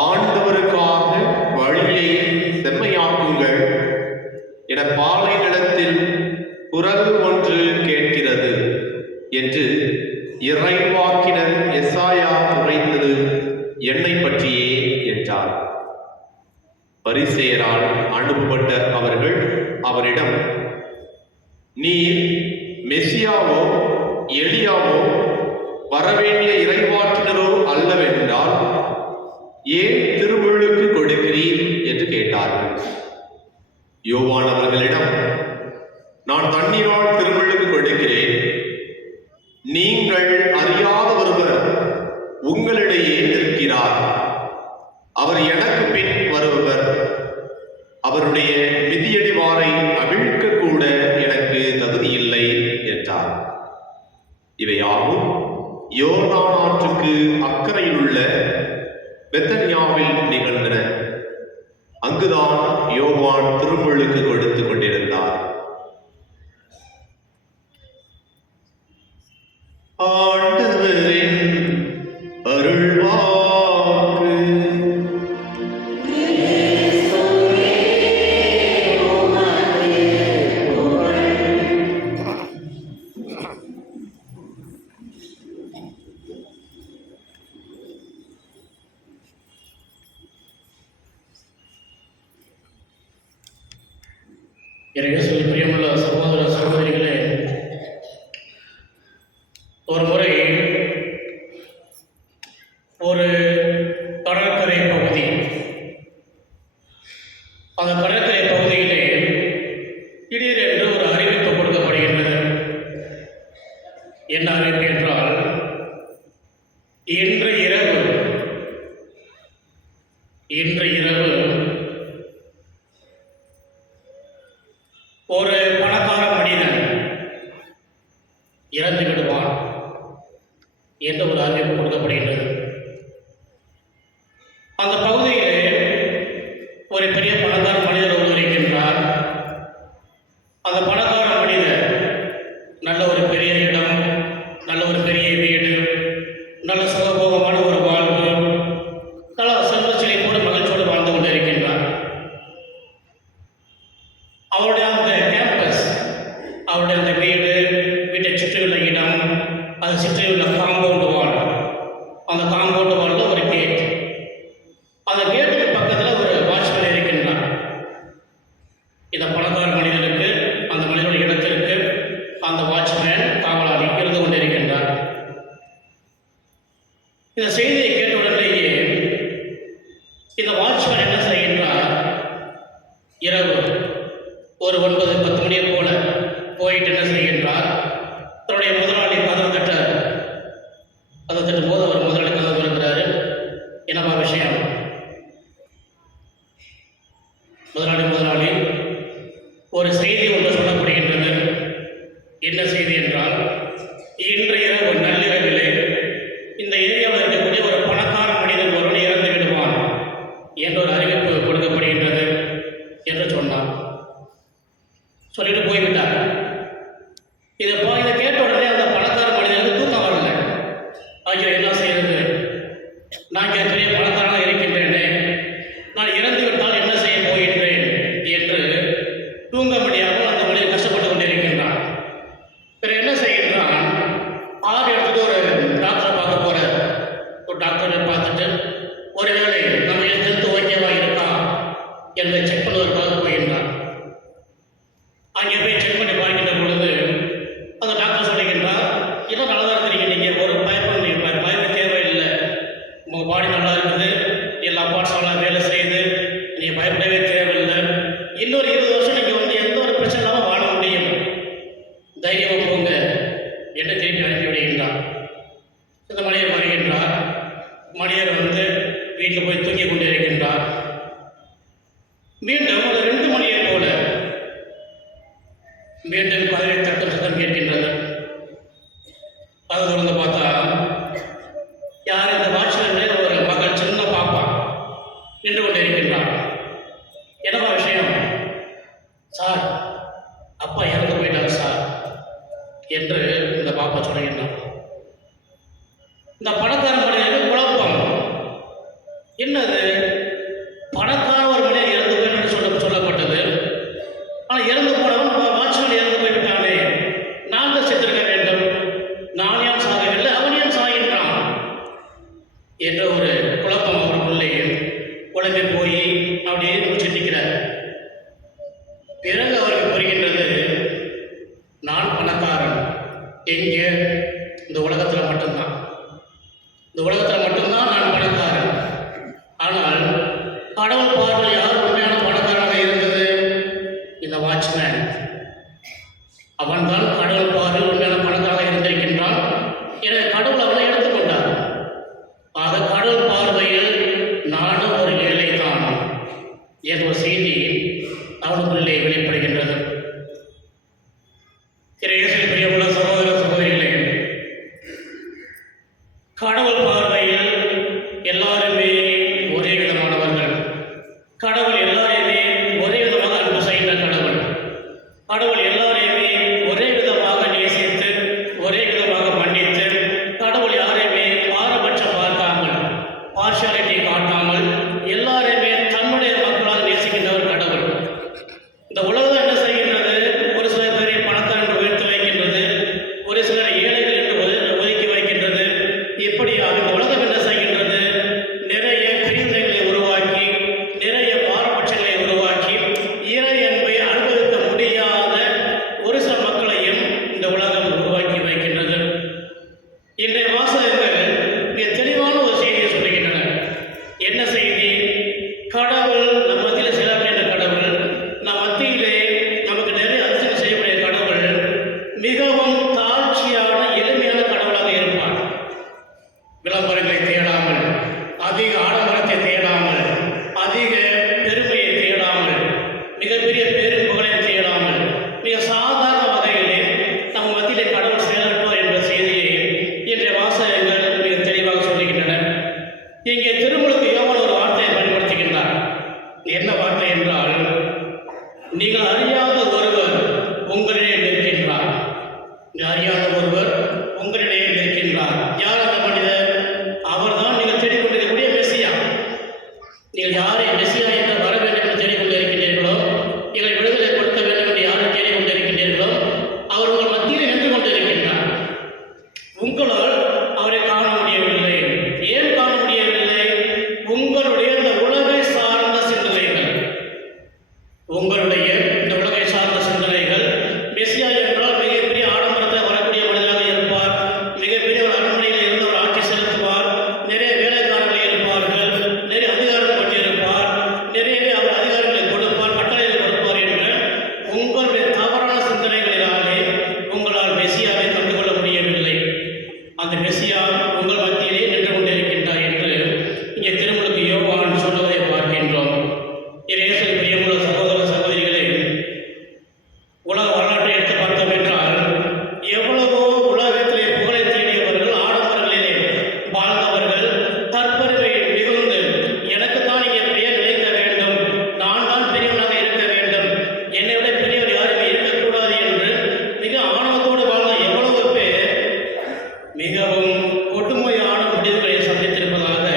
ஆண்டவருக்காக வழியை செம்மையாக்குங்கள் என பாலை நிலத்தில் குரல் ஒன்று கேட்கிறது என்று இறைவாக்கினர் எசாயா உரைத்தது என்னை பற்றியே என்றார். பரிசேயரால் அனுப்பப்பட்ட அவர்கள் அவரிடம், நீர் மெசியாவோ எலியாவோ வரவேண்டிய இறைவாக்கினரோ அல்லவென்றால் ஏன் திருமுழுக்கு கொடுக்கிறீர் என்று கேட்டார்கள். யோவான் அவர்களிடம், நான் தண்ணீரால் திருமுழுக்கு கொடுக்கிறேன். நீங்கள் அறியாத ஒருவர் உங்களிடையே நிற்கிறார். அவர் எனக்கு பின் வருபவர். அவருடைய மிதியடிவாரை அவிழ்க்க கூட எனக்கு தகுதியில்லை என்றார். இவையாவும் யோர்தான் ஆற்றுக்கு அக்கறையில் உள்ள பெத்தனியாவில் நிகழ்ந்தன. அங்குதான் யோவான் திருமுழுக்கு கொடுத்து கொண்டிருந்தார். ஆண்டவரின் அருள்வாக்கு. இறையேசுவில் பிரியமுள்ள சகோதர சகோதரிகளே, ஒரு முறை ஒரு கடற்கரை பகுதி, அந்த கடற்கரை பகுதியிலே திடீரென்று ஒரு அறிவிப்பு கொடுக்கப்படுகின்றது. என்ன அறிவிப்பு என்றால், இன்று இரவு ஒரு பணக்கார மனிதன் இறந்து விடுவான் என்று ஒரு அறிவிப்பு கொடுக்கப்படுகின்றது. அந்த பகுதியிலே ஒரு பெரிய பணக்கார மனிதர் ஒருவர் இருக்கின்றார். அந்த பணக்கார மனிதர் நல்ல ஒரு பெரிய இடம், நல்ல ஒரு பெரிய வீடு, நல்ல சுகபோகமான ஒரு வாழ்வு, நல்ல செல்வ செழிப்போடு மகிழ்ச்சியோடு வாழ்ந்து கொண்டு இருக்கின்றார். அவருடைய அந்த கேம்பஸ், அவருடைய அந்த வீடு, வீட்டை சுற்றியுள்ள இடம், அதை சுற்றியுள்ள காம்பவுண்ட் வால், அந்த காம்பவுண்ட் வாலில் ஒரு கேட், அந்த கேட்டுக்கு பக்கத்தில் ஒரு வாட்ச்மேன் இருக்கின்றார். இந்த பணக்கார மனிதனுக்கு, அந்த மனிதனுடைய இடத்திற்கு அந்த வாட்ச்மேன் காவலாளி இருந்து கொண்டிருக்கின்றார். இந்த செய்தியை கேட்ட உடனேயே இந்த வாட்ச்மேன் என்ன செய்கின்றார், இரவு ஒரு 9-10 மணியை போல போயிட்டு என்ன செய்கின்றார், தன்னுடைய முதலாளி கதவு தட்டும் போது அவர் முதலாளி கதவு திறக்கிறாரு. என்னப்பா விஷயம்? முதலாளி ஒரு செய்தி ஒன்று சொல்லப்படுகின்றது. என்ன செய்தி என்றால், இன்று இரவு நள்ளிரவிலே இந்த ஏரியாவில் இருக்கக்கூடிய ஒரு பணக்கார மனிதன் ஒருவன் இறந்து விடுவான் என்ற ஒரு அறிவிப்பு கொடுக்கப்படுகின்றது என்று சொன்னார். சொல்லிட்டு போய்விட்டார். இதை கேட்ட உடனே அந்த பணக்கார மனிதனுக்கு தூக்கம் வரல. ஐயோ, என்ன செய்யறது? நான் இங்கே பெரிய பணக்காரனாக இருக்கின்றேனே, நான் இறந்து விட்டால் என்ன செய்ய போகின்றேன் என்று என்பதை செக் பண்ணுவதற்காக போகின்றார். அங்கே போய் செக் பண்ணி பார்க்கின்ற பொழுது அந்த டாக்டர் சொல்லுகின்றார், எல்லாம் நல்லா தான் இருக்கிறீங்க, நீங்கள் ஒரு பயப்பட தேவையில்லை, உங்கள் பாடி நல்லா இருக்குது, எல்லா பார்ட்ஸெல்லாம் வேலை செய்யுது, நீங்கள் பயப்படவே தேவையில்லை, இன்னொரு 20 வருஷம் நீங்கள் வந்து எந்த ஒரு பிரச்சனை இல்லாமல் வாழ முடியும், தைரியமாக போங்க என்று திருப்பி அனுப்பி விடுகின்றார். இந்த மனிதர் வருகின்றார். மனிதர் வந்து வீட்டில் போய் தூங்கி கொண்டு இருக்கின்றார். மீண்டும் ஒரு 2 மணியை போல மீண்டும் கதவை தட்டும் சத்தம் கேட்கின்றது. அதை தொடர்ந்து பார்த்தா யார் இந்த வாட்ச்மேன் ஒரு மகள், சின்ன பாப்பா நின்று கொண்டு இருக்கின்றார். என்னவா விஷயம்? சார், அப்பா இறந்து போயிட்டார் சார் என்று இந்த பாப்பா சொல்லுகின்றார். இந்த பணக்காரன் மனிதனுக்கு குழப்பம். என்னது, பணக்கார ஒரு மனிதன் இறந்து போயிட்டு சொல்லப்பட்டது, ஆனால் இறந்து போனவன் வாட்ச்மேன் இறந்து போய்விட்டானே, நான் தான் செத்திருக்க வேண்டும், நான் ஏன் சாகவில்லை, அவன் ஏன் சாகின்றான் என்ற ஒரு குழப்பம் அவருக்குள்ளே குழம்பி போய் அப்படியே முடிச்சு நிற்கிறார். பிறகு அவருக்கு புரிகின்றது, நான் பணக்காரன் எங்கே? இந்த உலகத்தில் மட்டும்தான், இந்த உலகத்தில் மட்டும்தான் நான் பணக்காரன். ஆனால் கடவுள் பார்வையில் யார் உண்மையான பணக்காரனாக இருந்தது? இந்த வாட்ச்மேன். அவன்தான் கடவுள் பார்வையில் உண்மையான பணக்காரனாக இருந்திருக்கின்றான். எனவே கடவுள் அவனை எடுத்துக்கொண்டார். ஆக கடவுள் பார்வையில் நானும் ஒரு ஏழை தான் என்ற ஒரு செய்தி அவனுக்குள்ளே வெளிப்படுகின்றது. பிரியமுள்ள சகோதர சகோதரிகளே, கடவுள் பார்வையில் எல்லாருமே ஒரே விதமானவர்கள். கடவுள் எல்லாரையுமே ஒரே விதமாக அன்பு செய்கின்ற கடவுள். கடவுள் எல்லாரையுமே ஒரே விதமாக நேசித்து, ஒரே விதமாக மன்னித்து, கடவுள் யாரையுமே பாரபட்சம் பார்க்காமல், பார்ஷியாலிட்டி காட்டாமல் எல்லாரையுமே தன்னுடைய மக்களால் நேசிக்கின்றவர் கடவுள். இந்த உலகம் என்ன செய்கின்றது? ஒரு சில பேரை பணக்காரன் என்று உயர்த்தி வைக்கின்றது, ஒரு சிலர் ஏழைகள் என்று ஒதுக்கி வைக்கின்றது. இப்படியாக இந்த உலகம் என்ன செய்கின்றது? நிறைய பிரிவினைகளை உருவாக்கி, நிறைய பாரபட்சங்களை உருவாக்கி, இறை அன்பை அனுபவிக்க முடியாத ஒரு சில மக்களையும் இந்த உலகம் உருவாக்கி வைக்கின்றது. இன்றைய வாசகங்கள் மிக தெளிவான ஒரு செய்தியை சொல்லுகின்றன. என்ன செய்தி? கடவுள் நம் மத்தியில் செயலாற்றுகின்ற கடவுள், நம் மத்தியிலே நமக்கு நிறைய அதிசயம் செய்யக்கூடிய கடவுள் மிகவும் தாழ்ச்சியான எளிமையான கடவுளாக இருப்பார். விளம்பரங்களை தேடாமல், அதிக ஆடம்பரத்தை தேடாமல், அதிக பெருமையை தேடாமல், மிகப்பெரிய பேரும் புகழை தேடாமல், மிக சாதாரண வகையிலே நம் மத்தியிலே கடவுள் செயலாற்றுவார் என்ற செய்தியை இன்றைய வாசகங்கள் மிக தெளிவாக சொல்லுகின்றன. இங்கே திருமுழுக்கு யோவான் ஒரு வார்த்தையை பயன்படுத்துகின்றார். என்ன வார்த்தை என்றால், நீங்கள் அறியாத ஒருவர் உங்களிடையே நிற்கின்றார். அறியாத ஒருவர் உங்களிடையே நிற்கின்றார். யார் அந்த மனிதர்? அவர்தான் நீங்கள் தேடிக்கொண்டிருக்கக்கூடிய மெசியா. நீங்கள் யாரை மெசியா என்று வர வேண்டும் என்று தேடிக்கொண்டிருக்கின்றீர்களோ, எங்களை விடுதலை கொடுக்க வேண்டும் என்று யாரை தேடிக்கொண்டிருக்கின்றீர்களோ, அவர் உங்கள் மத்தியில் நின்று கொண்டிருக்கின்றார். உங்களால் அவரை காண முடியவில்லை. ஏன் காண முடியவில்லை? உங்களுடைய இந்த உலகை சார்ந்த சிந்தனைகள், உங்களுடைய இந்த உலகை சார்ந்த சிந்தனைகள். மெசியா என்றால் மிகப்பெரிய ஆடம்பரத்தில் வரக்கூடிய மனிதனாக இருப்பார், மிகப்பெரிய ஒரு அரண்மனையில் இருந்து ஒரு ஆட்சி செலுத்துவார், நிறைய வேலைக்காரர்கள் இருப்பார்கள், நிறைய அதிகாரம் கொண்டிருப்பார், நிறையவே அவர் அதிகாரங்களை கொடுப்பார், கட்டளைகளை கொடுப்பார் என்ற உங்களுடைய தவறான சிந்தனைகளினாலே உங்களால் மெசியாவை கண்டுகொள்ள முடியவில்லை. அந்த மெசியா உங்கள் மத்தியிலே நின்று கொண்டிருக்கின்றார் என்று இங்கே திருமுழுக்கு யோவான் சொல்வதை பார்க்கின்றோம். இயேசுவில் பிரியமுள்ள சகோதர சகோதரிகளே, உலக வரலாற்றை எடுத்து பார்த்தோம் என்றால் எவ்வளவோ உலகத்திலே புகழை தேடியவர்கள், ஆடம்பரங்களிலே வாழ்ந்தவர்கள், தற்பெருமை மிகுந்து எனக்கு தான் இங்கே பெயர் நிலைக்க வேண்டும், நான் தான் பெரியவனாக இருக்க வேண்டும், என்னை விட பெரியவர் யாருமே இருக்கக்கூடாது என்று மிக ஆணவத்தோடு வாழ்ந்த எவ்வளவு பேர் மிகவும் கொடுமையான முடிவுகளை சந்தித்திருப்பதாக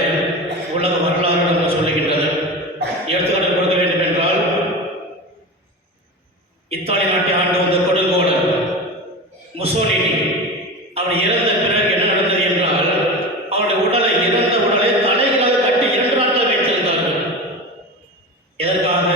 உலக வரலாறு நமக்கு சொல்லுகின்றது. எடுத்துக்காட்டு கொடுக்க வேண்டும் என்றால், இத்தாலி நாட்டை ஆண்டு வந்த கொடுங்கோலன் முசோலினி, அவர் இறந்த பிறகு என்ன நடந்தது என்றால், அவருடைய இறந்த உடலை தலைகளாக கட்டி 2 நாட்கள் வைத்திருந்தார்கள். எதற்காக?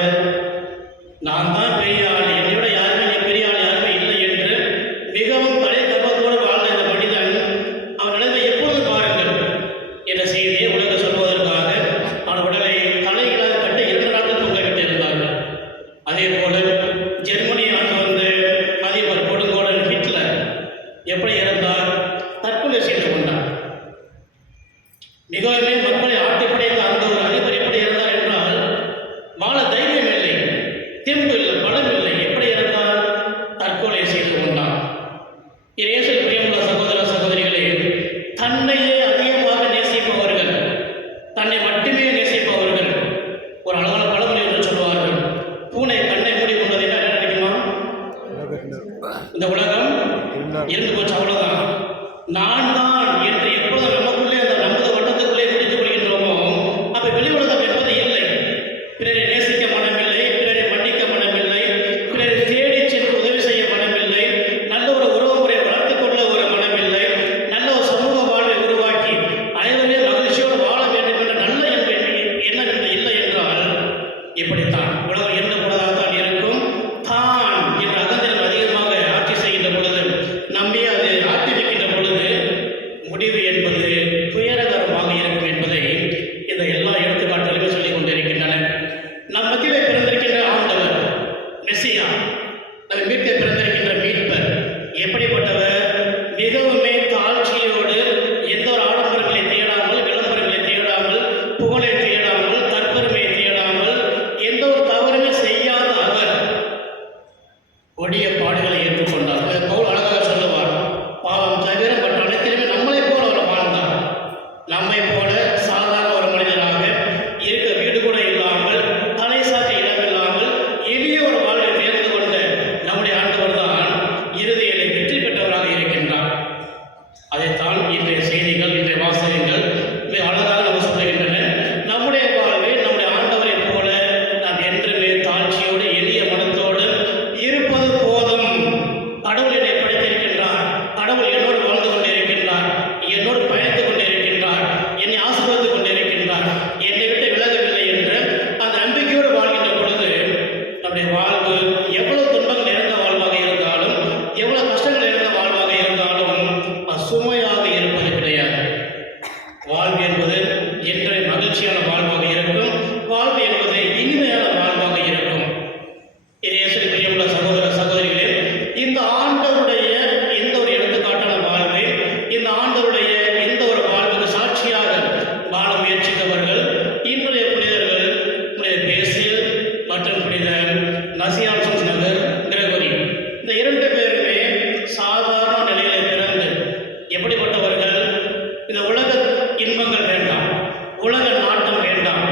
இருந்து போச்சு, அவ்வளோதான். நான் தான் என்று எப்பொழுது நமக்குள்ளே அந்த நமது வட்டத்துக்குள்ளே முடித்துக் கொள்கின்றோமோ அப்போ வெளி உலகம் என்பது இல்லை. பிறரை நேசிக்க மனமில்லை, பிறரை மன்னிக்க மனமில்லை, பிறரை தேடி சென்று உதவி செய்ய மனமில்லை, நல்ல ஒரு உறவு முறையை வளர்த்துக் கொள்ள ஒரு மனமில்லை, நல்ல ஒரு சமூக வாழ்வை உருவாக்கி அனைவரையும் மகிழ்ச்சியோடு வாழ வேண்டும் என்ற நல்ல எண்ணம் என்று இல்லை என்றால் இப்படித்தான் உலகம் எந்த பொழுதாகத்தான் இருக்கும். தான் என்ற அகந்திரம் அதிகமாக ஆட்சி செய்கின்ற பொழுது, நம்பி அது ஆட்டி வைக்கின்ற பொழுது முடிவு என்பது துயரகரமாக இருக்கும் என்பதை இந்த எல்லா எடுத்துக்காட்டுகளுமே சொல்லிக் கொண்டிருக்கின்றன. நம் மத்தியிலே பிறந்திருக்கின்ற ஆண்டவர் மெஸ்ஸியா, நம்ம மீட்க பிறந்திருக்கின்ற மீட்பர் எப்படிப்பட்டவர்? மிகவுமே தாழ்ச்சியோடு, எந்த ஒரு ஆடம்பரங்களை தேடாமல், விளம்பரங்களை தேடாமல், புகழை தேடாமல், தற்பெருமையை தேடாமல், எந்த ஒரு தவறுமே செய்யாத அவர் கொடிய பாடுகளை ஏற்றுக்கொண்டார். பவுல் அழகாக சொல்லுவார், பாவம் தவிர மற்ற அனைத்திலுமே நம்மளைப் போல அவர் வாழ்ந்தார். நம்மை போல சாதாரண ஒரு மனிதராக இருக்க வீடு கூட இல்லாமல், தலை சாக்க இடமில்லாமல், எளிய ஒரு வாழ்வை தேர்ந்து கொண்ட நம்முடைய ஆண்டவர் தான் இறுதியிலே வெற்றி பெற்றவராக இருக்கின்றார். அதைத்தான் இன்றைய செய்திகள், இன்றைய வாசகங்கள் மிக அழகாக நம்ம சொல்லுகின்றன. நம்முடைய வாழ்வை நம்முடைய ஆண்டவரைப் போல நாம் என்றுமே தாழ்ச்சியோடு, எளிய மனத்தோடு இருப்பது போதும். கடவுள் என்னை படைத்திருக்கின்றார், கடவுள் என்னோடு வாழ்ந்து கொண்டிருக்கின்றார், என்னோடு பயணித்துக் கொண்டிருக்கின்றார், என்னை ஆசீர்வதித்துக் கொண்டிருக்கின்றார், என்னை விட்டு விலகவில்லை என்ற அந்த நம்பிக்கையோடு வாழ்கின்ற பொழுது நம்முடைய வாழ்வு எவ்வளவு துன்பங்கள் நிறைந்த வாழ்வாக இருந்தாலும், எவ்வளவு கஷ்டங்கள் நிறைந்த வாழ்வாக இருந்தாலும் அது சுமையாக இருப்பது கிடையாது. வாழ்வு என்பது என்றே மகிழ்ச்சியான வாழ்வாக இருக்கும். வாழ்வு என்பது இனிமையான வாழ்வாக இருக்கும். இயேசுவில் பிரியமுள்ள சகோதர சகோதரிகளே, இந்த ஆண்டவருடைய இந்த ஒரு எடுத்துக்காட்டான வாழ்வை, இந்த ஆண்டவருடைய இந்த ஒரு வாழ்வுக்கு சாட்சியாக வாழ முயற்சித்தவர்கள் இன்றைய புனிதர்கள், புனித பேசில் மற்றும் புனித நசியான்சன்ஸ் நகர் கிரகோரி. இந்த இரண்டு பேருமே சாதாரண நிலையிலே பிறந்து எப்படிப்பட்டவர்கள்? இந்த உலக இன்பங்கள் வேண்டாம், உலக நாட்டம் வேண்டாம்,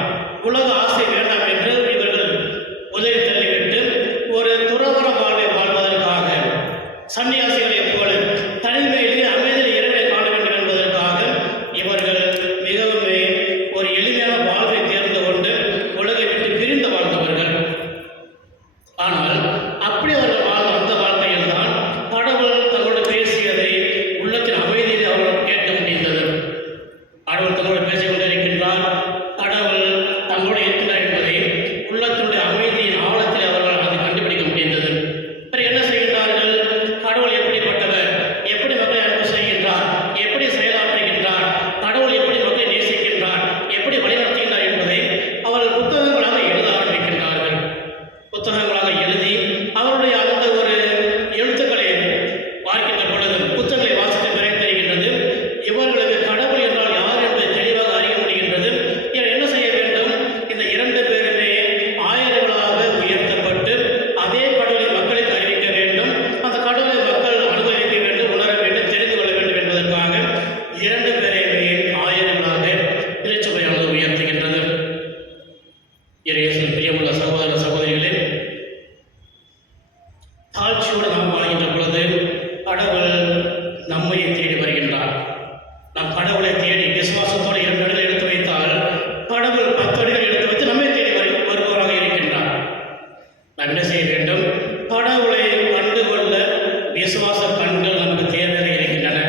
உலக ஆசை வேண்டாம் என்று இவர்கள் உதறி தள்ளிவிட்டு ஒரு துறவற வாழ்வை வாழ்வதற்காக, சன்னியாசிகளைப் போல தனிமையிலே அமைதியில் இறைவனை காண வேண்டும் என்பதற்காக இவர்கள் மிகவுமே ஒரு எளிமையான வாழ்வை தேர்ந்து கொண்டு உலகை விட்டு பிரிந்து வாழ்ந்தவர்கள். ஆனால் அப்படி அவர்கள் வாழ்ந்த அந்த வாழ்க்கையில் தான் கடவுள் தங்களோடு பேசியதை உள்ளத்தின் அமைதியை அவர்கள் கேட்க முடிந்தது. கடவுள் தங்களோடு பேசிக் கொண்டிருக்கின்றார், கடவுள் தங்களோடு இருக்கிறார் என்பதை உள்ளத்தினுடைய அமைதியின் ஆழத்தில் அவர்கள் அதை கண்டுபிடிக்க முடிந்தது. பிறகு என்ன செய்கின்றார்கள்? கடவுள் எப்படிப்பட்டவர், எப்படி மக்களை அன்பு செய்கின்றார், எப்படி செயலாற்றுகின்றார், கடவுள் எப்படி மக்களை நேசிக்கின்றார், எப்படி வழிநடத்துகின்றார் என்பதை அவர்கள் புத்தகங்களாக எழுத ஆரம்பிக்கின்றார்கள். புத்தகங்களாக எழுதி அவருடைய அந்த ஒரு எழுத்துக்களை பார்க்கின்ற பொழுது, புத்தகங்களை வாசித்த பிறகு தெரிகின்றது, இவர்களுக்கு கடவுள் என்றால் யார் என்பதை தெளிவாக அறிய முடிகின்றது. இவர் என்ன செய்ய வேண்டும்? இந்த இரண்டு பேருமே ஆயர்களாக உயர்த்தப்பட்டு அதே கடவுளை மக்களுக்கு அறிவிக்க வேண்டும், அந்த கடவுளை மக்கள் அனுபவிக்க வேண்டும், உணர வேண்டும், தெரிந்து கொள்ள வேண்டும் என்பதற்காக இரண்டு பேரையுமே ஆயர்களாக திருச்சபையானது உயர்த்துகின்றது. இயேசுவில் பிரியமுள்ள சகோதர சகோதரிகளே, தாழ்ச்சியோடு நாம் வாழ்கின்ற பொழுது கடவுள் நம்மை தேடி வருகின்றார். நாம் கடவுளை தேடி விசுவாசத்தோடு 2 அடிகள் எடுத்து வைத்தால் கடவுள் 10 அடிகள் எடுத்து வைத்து நம்மை தேடி வருபவராக இருக்கின்றார். நாம் என்ன செய்ய வேண்டும்? கடவுளை கண்டுகொள்ள விசுவாச கண்கள் நமக்கு தேவையாக இருக்கின்றன.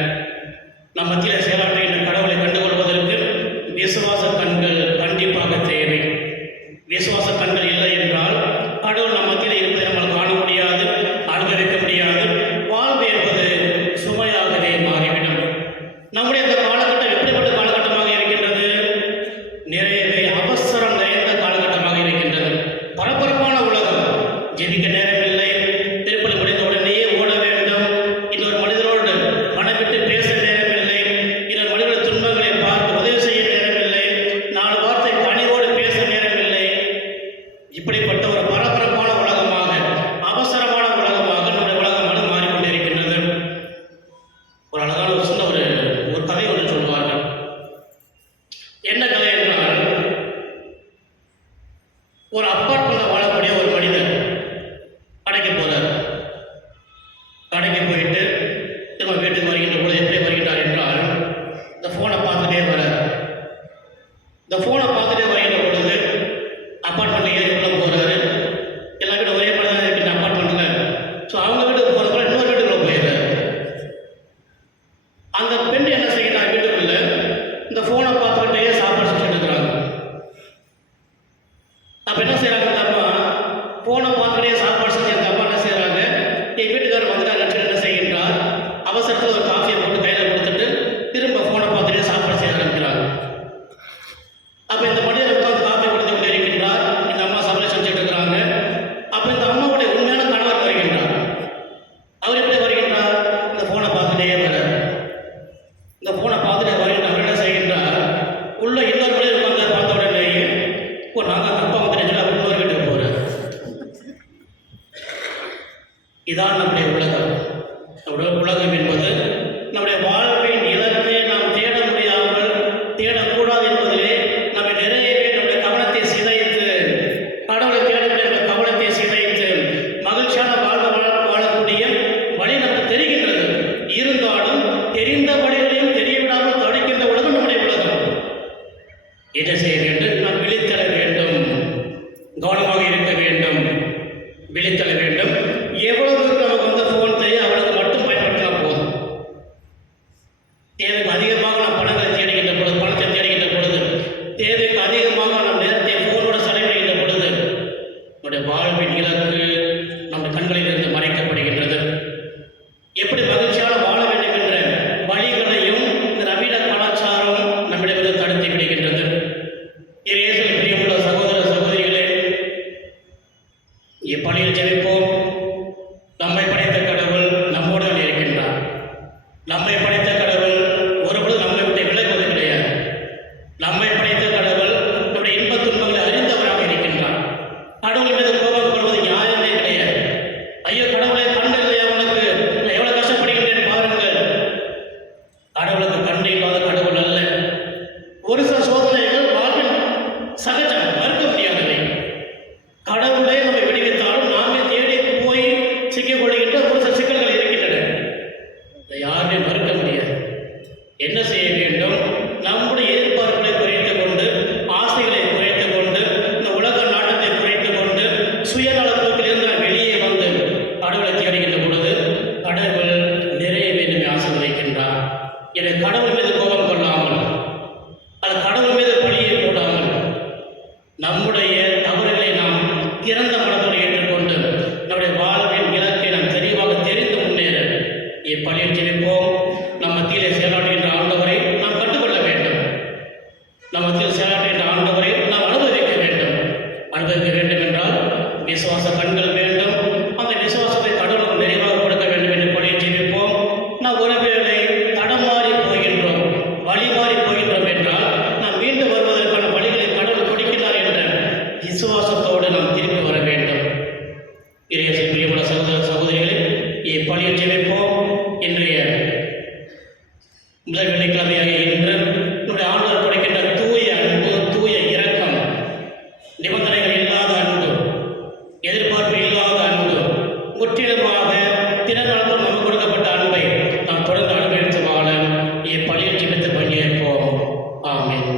நம் மத்தியில் செயலாற்றுகின்ற கடவுளை கண்டுகொள்வதற்கு விசுவாச கண்கள் கண்டிப்பாக தேவை. விசுவாச கண்கள் இல்லை என்றால் கடவுள் நம் மத்தியில் இருப்பதை நம்மால் காண முடியாது, அனுபவிக்க முடியாது. வாழ்வு என்பது சுமையாகவே மாறிவிடும். நம்முடைய இந்த காலகட்டம் எப்படிப்பட்ட காலகட்டமாக இருக்கின்றது? நிறையவே அவசரம் நிறைந்த காலகட்டமாக இருக்கின்றது. பரபரப்பான உலகம். ஜெபிக்க நேரமில்லை, திருப்பலி முடிந்த உடனேயே ஓட வேண்டும், இன்னொரு மனிதரோடு மனம் விட்டு பேச நேரமில்லை, இன்னொரு மனிதனுடைய துன்பங்களை பார்த்து உதவி செய்ய நேரமில்லை, 4 வார்த்தை கனிவோடு பேச நேரமில்லை. இப்படிப்பட்ட ஒரு பரபரப்பான உலகமாக, அவசரமான உலகமாக நம்முடைய உலகமானது மாறிக்கொண்டிருக்கின்றது. ஒரு அழகான ஒரு சின்ன ஒரு கதை ஒன்று சொல்லுவார்கள். என்ன கதை என்றால், ஒரு அப்பார்ட்மெண்ட்டில் வாழக்கூடிய ஒரு மனிதர் கடைக்கு போகிறார். கடைக்கு போயிட்டு செய்கிறாங்க அந்த அம்மா, ஃபோனை பார்த்துக்கிட்டே சாப்பாடு செஞ்சு அந்த அம்மா என்ன செய்கிறாங்க, என் வீட்டுக்காரர் வந்துட்டார் லட்சம் என்ன செய்கின்றார், அவசரத்தில் ஒரு காஃபியை போட்டு கையில் கொடுத்துட்டு திரும்ப ஃபோனை பார்த்துட்டே சாப்பாடு செய்ய ஆரம்பிக்கிறாங்க. அப்போ இந்த மனிதர் உட்காந்து காஃபி கொடுத்து கொண்டு இருக்கின்றார். இந்த அம்மா சமையல் செஞ்சுட்டு இருக்கிறாங்க. அப்போ இந்த அம்மாவுடைய உண்மையான கணவர் வருகின்றார். அவர் எப்படி வருகின்றார், இந்த ஃபோனை பார்த்துட்டே வர்றார். இந்த ஃபோனை பார்த்துட்டே வருகின்ற அவர் என்ன செய்கின்றார், உள்ள இன்னொரு மனிதர் உட்காந்து பார்த்த உடனே இப்போ நாங்கள் தப்பா வந்துட்டு அவர் இன்னொரு வீட்டுக்கு போகிறார். இதான் நம்முடைய உலகம். நம்முடைய உலகம் என்பது நம்முடைய வாழ்வின் இலக்கை நாம் தேட முடியாமல் தேடக்கூடாது என்பதிலே நம்ம நிறைய பேர் நம்முடைய கவனத்தை சிதைத்து, கடவுளை தேடக்கூடிய நம்முடைய கவனத்தை சிதைத்து மகிழ்ச்சியான வாழக்கூடிய வழி நமக்கு தெரிகின்றது. இருந்தாலும் தெரிந்த வழிகளையும் தெரியவிடாமல் தடுக்கின்ற உலகம் நம்முடைய உலகம். என்ன செய்ய வேண்டும், நாம் விழித்தெழ வேண்டும், கவனமாக இருக்க வேண்டும், விழித்தெழ வேண்டும். எவ்வளவு நமக்கு வந்து ஃபோன் தெரியும் அவ்வளவு மட்டும் பயன்படுத்தினா போதும். தேவைக்கு அதிகமாக நாம் பணத்தை தேடுகின்ற பொழுது, தேவைக்கு அதிகமாக நம் நேரத்தை ஃபோனோட செலவிடுகின்ற பொழுது நம்முடைய வாழ்வின் இலக்கு நம்முடைய கண்களில் இருந்து மறைக்கப்படுகின்றது. எப்படி மகிழ்ச்சியாக வாழ வேண்டும் என்ற வழிகளையும் இந்த நவீன கலாச்சாரம் நம்மிடமிருந்து தடுத்து விடுகின்றது. இயேசுவில் பிரியமுள்ள சகோதர சகோதரிகளே, இப்பணியில் ஜெபிப்போம். நம்மை படைத்த கடவுள் நம்முடன் இருக்கின்றார். நம்மை படைத்த கடவுள் ஒருபொழுது நம்மை விட்டு விலகுவது கிடையாது. நம்மை படைத்த கடவுள் நம்முடைய இன்பத் துன்பங்களை அறிந்தவராக இருக்கின்றார். கடவுள் மீது கோபம் கொள்வது நியாயமே கிடையாது. ஐயோ கடவுளை கண்டு இல்லையா உனக்கு, நான் எவ்வளவு கஷ்டப்படுகின்றேன் பாருங்கள். கடவுளுக்கு கண்டு இல்லாத கடவுள் அல்ல. ஒரு சில சோதனைகள் வாழ்வில் சகஜம், மறுக்க முடியாதவை. கடவுளை நம்மை விடுவித்தாலும் நாமே தேடி போய் சிக்கிக் கொள்கின்ற ஒரு சில சிக்கல்கள் இருக்கின்றன. இதை யாருமே மறுக்க முடியாது. என்ன செய்ய வேண்டும், நம்முடைய எதிர்பார்ப்புகளை குறைத்துக் கொண்டு, ஆசைகளை குறைத்துக் கொண்டு, இந்த உலக நாட்டத்தை குறைத்துக் கொண்டு, சுயநலப்போக்கிலிருந்து நாம் வெளியே வந்து கடவுளை தேடுகின்ற பொழுது கடவுள் நிறையவே நம்மை ஆசீர்வதிக்கின்றார். எனவே கடவுள் மீது கோபம் கொள்ளாமல், அது கடவுள் மீது பழியை போடாமல், நம்முடைய தவறுகளை நாம் திறந்த மனதோடு ஏற்றுக்கொண்டு நம்முடைய வாழ்வின் இலக்கை நாம் தெளிவாக தெரிந்து முன்னேற இப்பணியில் ஜெபிப்போம். நம் மத்தியிலே செயலாற்றுகின்ற ஆண்டவரை நாம் கற்றுக்கொள்ள வேண்டும். நம் மத்தியில் செயலாற்றுகின்ற ஆண்டவரை நாம் அனுபவிக்க வேண்டும். அனுபவிக்க வேண்டும் என்றால் விசுவாச கண்கள் வேண்டும். அந்த விசுவாசத்தை கடவுளுக்கு நிறைவாக கொடுக்க வேண்டும் என்று பணியில் ஜெபிப்போம். நாம் ஒருவேளை தடமாறி போகின்றோம், வழி மாறி போகின்றோம் என்றால் நாம் மீண்டும் வருவதற்கான வழிகளை கடவுள் கொடுக்கிறார் என்ற விசுவாசத்தோடு நாம் திரும்பி வர வேண்டும். இறையேசுவில் பிரியமுள்ள சகோதர சகோதரிகளே, இப்பணியில் ஜெபிப்போம். இன்றைய முதல் வெள்ளிக்கிழமையாக இன்று நம்முடைய ஆண்டவர் கொடுக்கின்ற தூய அன்பு, தூய இரக்கம், நிபந்தனைகள் இல்லாத அன்பு, எதிர்பார்ப்பு இல்லாத அன்பு, முற்றிலுமாக தினநாட்கள் நமக்கு கொடுக்கப்பட்ட அன்பை நாம் தொடர்ந்து அனுபவித்து வாழ இப்பணியில் ஜெபித்து பங்கேற்போம். ஆமென்.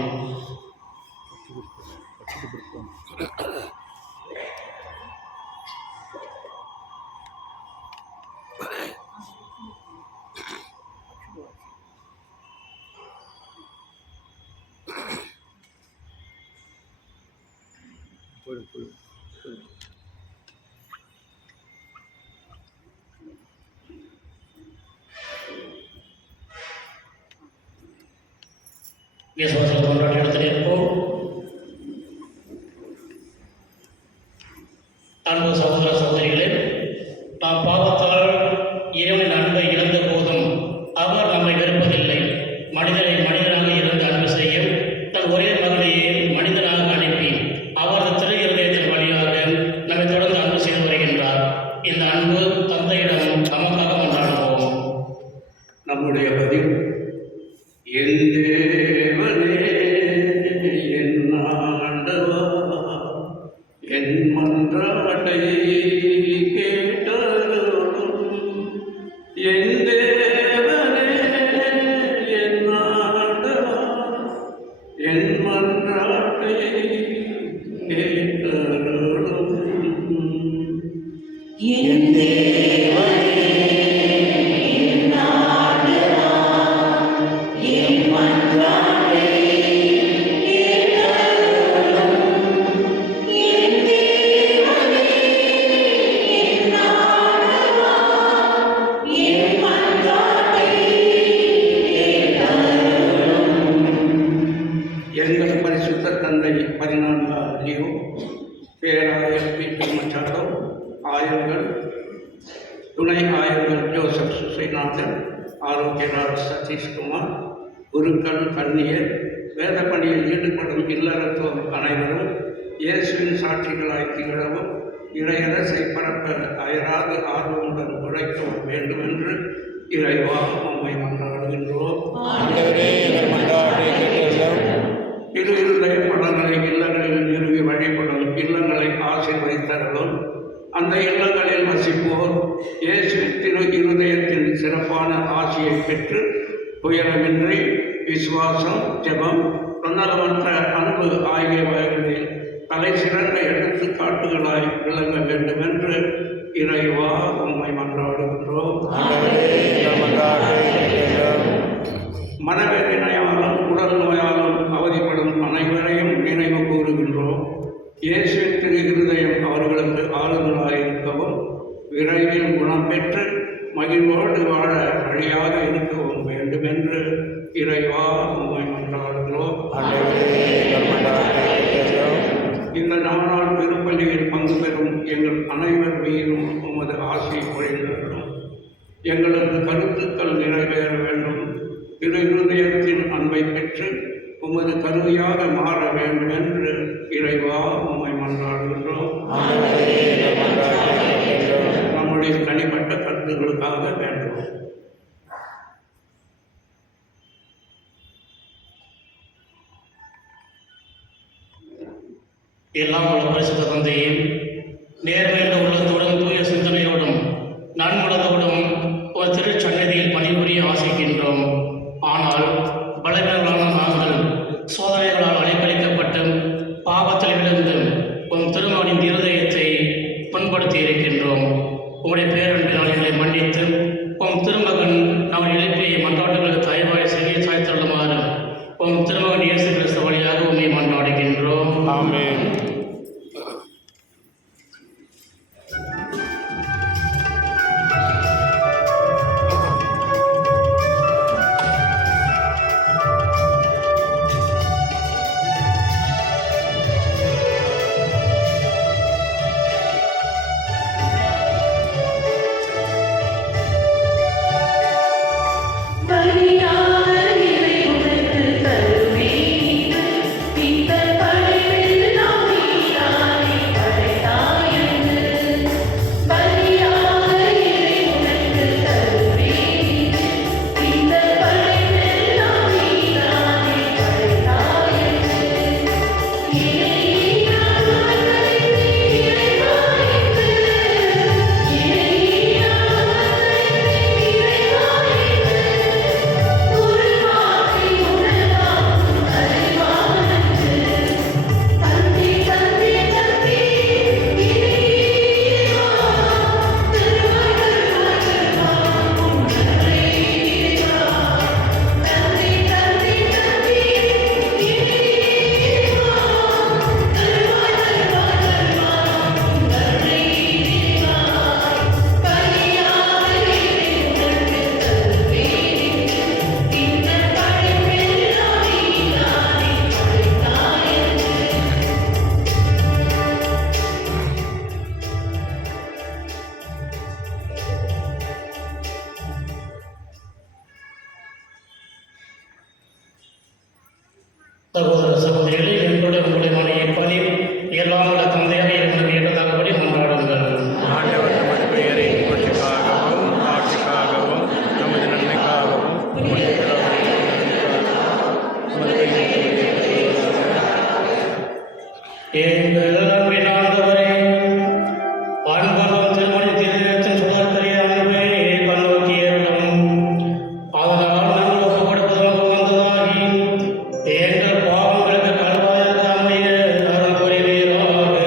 விசுவாசம் கொண்டாடி இடத்தில் இருப்போம். அன்பு சகோதர சகோதரிகளே, நாம் பாவத்தால் இறைவனின் அன்பை இழந்த போதும் அவர் நம்மை வெறுப்பதில்லை. மனிதனை மனிதனாக இருந்து அன்பு செய்யும் தன் ஒரே மகனையே மனிதனாக அனுப்பி அவரது திரு இருதயத்தின் வழியாக நம்மை தொடர்ந்து அன்பு செய்து வருகின்றார். இந்த அன்பு தந்தையிடம் நமக்காக கொண்டாடுவோம். நம்முடைய பதில், என் தேவனே, என் ஆண்டவா, என் மன்றாட்டை கேட்டருளும். என் தேவனே, என் ஆண்டவா, என் மன்றாட்டை கேட்டருளும். என் தேவனே, என் ஆண்டவா, என் மன்றாட்டை கேட்டருளும். என் பேராயர் பீட்டர் மச்சாடோ, ஆயர்கள், துணை ஆயர்கள் ஜோசப் சுசைநாதன், ஆரோக்கியராஜ் சதீஷ்குமார், குருக்கள், கன்னியர், வேத பணியில் ஈடுபடும் இல்லறத்தோர் அனைவரும் இயேசுவின் சாட்சிகளாய் திகழவும் இறையரசை பரப்ப அயராது ஆர்வமுடன் உழைக்க வேண்டும் என்று இறைவா உம்மை மன்றாடுகின்றோம். இரு இருதய படங்களை இல்லங்களில் நிறுவி வழிபடும் இல்லங்களை ஆசீர்வதித்தருளும். அந்த இல்லங்களில் வசிப்போர் இயேசு திரு இருதயத்தின் சிறப்பான ஆசியை பெற்று துயரமின்றி விசுவாசம், ஜெபம், தன்னலமற்ற அன்பு ஆகியவைகளில் தலை சிறந்த எடுத்துக்காட்டுகளாய் விளங்க வேண்டும் என்று இறைவா உம்மை மன்றாடுகின்றோம். மனவேதனையாலும் உடல் நோயாலும் அவதிப்படும் அனைவரையும் நினைவு கூறுகின்றோம். இயேசு திரு இருதயம் அவர்களுக்கு ஆறுதலாயிருக்கவும் விரைவில் குணம் பெற்று மகிழ்வோடு வாழ வழியாக இருக்கவும் வேண்டும் என்று இறைவா உம்மை மன்றாடுகிறோம். இந்த நாளால் திருப்பலியில் பங்கு பெறும் எங்கள் அனைவர் மீதும் உமது ஆசை பொழிந்தருளும். எங்களது கருத்துக்கள் நிறைவேற வேண்டும். திரு இருதயத்தின் அன்பை பெற்று உமது கருவியாக மாற வேண்டும் என்று இறைவா உம்மை மன்றாடுகின்றோம். நம்முடைய தனிப்பட்ட கருத்துக்களுக்காக வேண்டும். எல்லாம் உள்ள பரிசுத்த தந்தையும் நேர்மையுள்ள உள்ளத்தோடும் தூய சிந்தனையோடும் நன்மனதோடும் ஒரு திருச்சன்னதியில் பணிபுரிய ஆசைக்கின்றோம். ஆனால் பலவீனங்களான நாங்கள் சோதனைகளால் அலைக்கழிக்கப்பட்டு பாவத்தில் விழுந்து உன் திருமகனின் இருதயத்தை புண்படுத்தி இருக்கின்றோம். உங்களுடைய பேரன்பினால் எங்களை மன்னித்து உன் திருமகன் நாம் எழுப்பிய மன்றாட்டுகளுக்கு தயவாய் செவிய சாய்த்தள்ளுமாறு உன் திருமகன் இயேசு கிறிஸ்து வழியாக உண்மை மன்றாடுகின்றோம். ஆமென். பலியாக இறை உனக்கு தருவேன். இந்த படைப்பில் நாம் நீதானே படைத்தாயென்று. பலியாக இறை உனக்கு தருவேன். இந்த படைப்பில் நாம் நீதானே படைத்தாயென்று. சகோதர சகோதரிகளே, எங்களுடைய உங்களுடைய மனையை பலி எல்லாம் உள்ள தந்தையாக எங்களுக்கு ஏற்றதாகபடி மன்றாடுங்கள். ஆண்டவர் நமது பெயரின் புகழ்ச்சிக்காகவும் ஆட்சிக்காகவும் நமது நன்மைக்காகவும் எங்கள் அன்பின் ஆண்டவரே, அன்பனும் திருமணி திருத்தத்தின் சுடற்கரிய அன்பை கண்ணோக்கி ஏறலும் அதனால் நாங்கள் ஒப்புக் கொடுப்பதற்கு வந்ததாகி எங்கள் பாவங்களுக்கு கல்வாயாக அமைய அருள் புரிவீராக.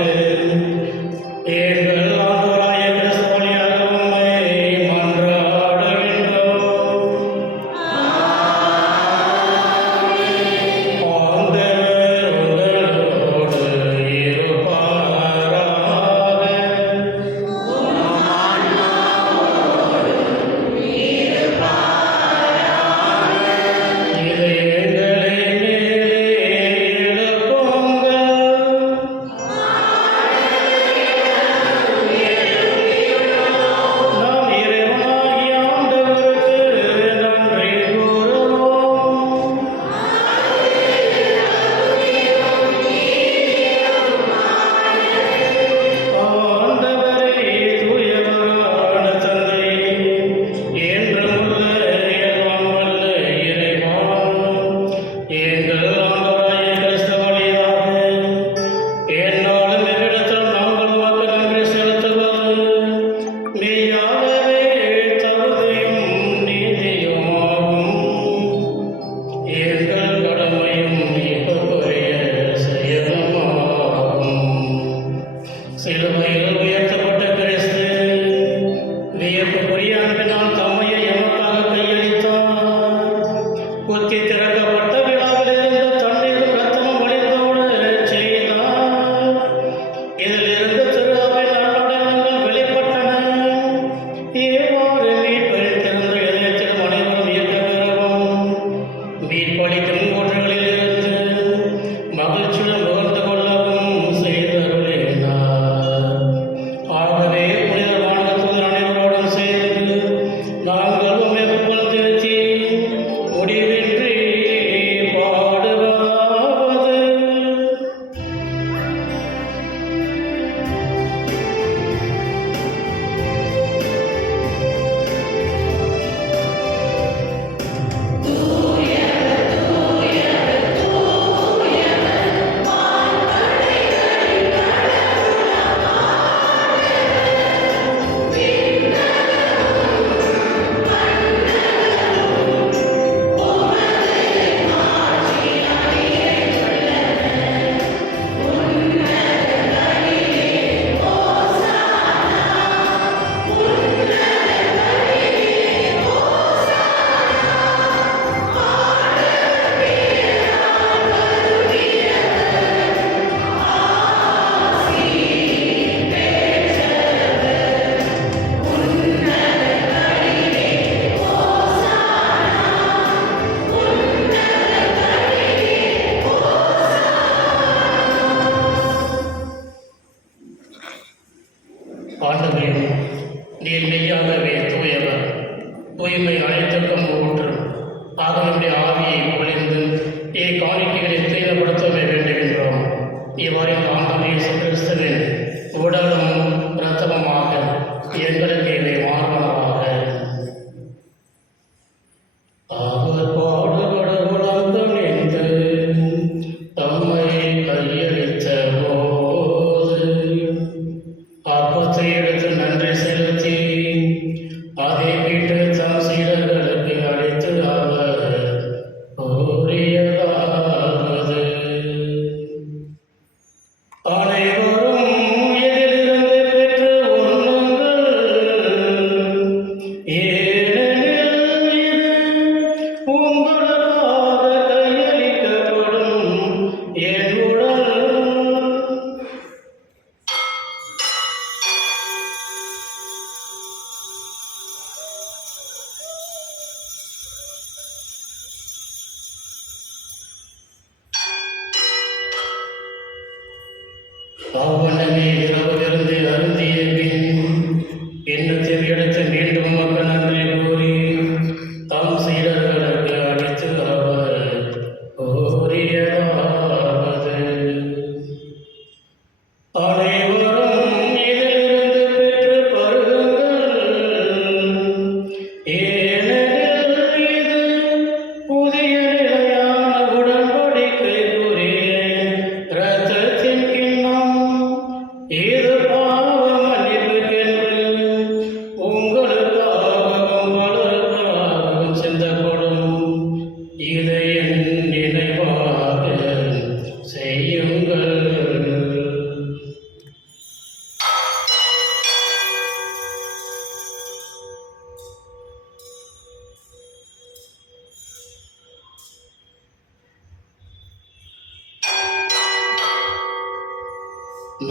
சிலுவையில் உயர்த்தப்பட்ட கிறிஸ்து வியப்புக்குரிய அன்பினால் தம்மையை எமக்காக கையளித்தார். குத்தி திறக்கப்பட்ட விழாவிலிருந்து தண்ணீரும் ரத்தமும் வழிந்தோடச் செய்தார். இதிலிருந்து திரு அவையின் நற்படலங்கள் வெளிப்பட்டன. இவ்வாறு மீட்பரின் திறந்த இதயத்திலும் அனைவரும் இயக்க பெறவும் மீட்பளிக்கும் ஊற்றுகளிலிருந்து மகிழ்ச்சியுடன் புகழ்ந்து கொள்ளவும் செய்தருளினார். ஆகவே புனித வானகத்தூதர் அனைவரோடும் சேர்ந்து நாங்கள் உம்மை புகழ்ந்தேத்தி முடிவின்றி பாடுவதாவது. ஆண்டவரே, நீர் மெய்யாகவே தூயவர், தூய்மை அனைத்துக்கும் ஊற்று. ஆக நம்முடைய ஆவியை பொழிந்து காணிக்கைகளை தூய்மைப்படுத்தவே வேண்டுகின்றோம். இவ்வாறு ஆண்டவர் இயேசு கிறிஸ்துவின் உடலும் இரத்தமுமாக எங்களுக்கு இவை மார்பனவாக. அவர் பாடுபட உலகணிந்து தம்மை கையளித்த போது அப்பத்தை எடுத்து நன்றி செலுத்தி அதை விட்டு தம் சீடர்களுக்கு அளித்து அவர் கூறியதாவது: அனைவரும் இதிலிருந்து பெற்று உண்ணுங்கள். ஏனெனில் இது உங்களுக்காக கையளிக்கப்படும் என் உடல். அவ்வண்ணமே இரவு விருந்து அருந்திய பின் எண்ணத்தில் எடுத்து மீண்டும் உமக்கு நன்றி கூறி தம் சீடர்களுக்கு அளித்து அவர் கூறியதாவது: அனைவரும் இதிலிருந்து பெற்று பருகுங்கள். ஏனெனில் இது புதிய நிலையான உடன்படிக்கைக்குரிய இரத்தத்தின் கிண்ணம். இது பாவ மன்னிப்புக்கென்று உங்களுக்காகவும் பலருக்காகவும் சிந்தப்படும். இதை என் நினைவாக செய்யுங்கள்.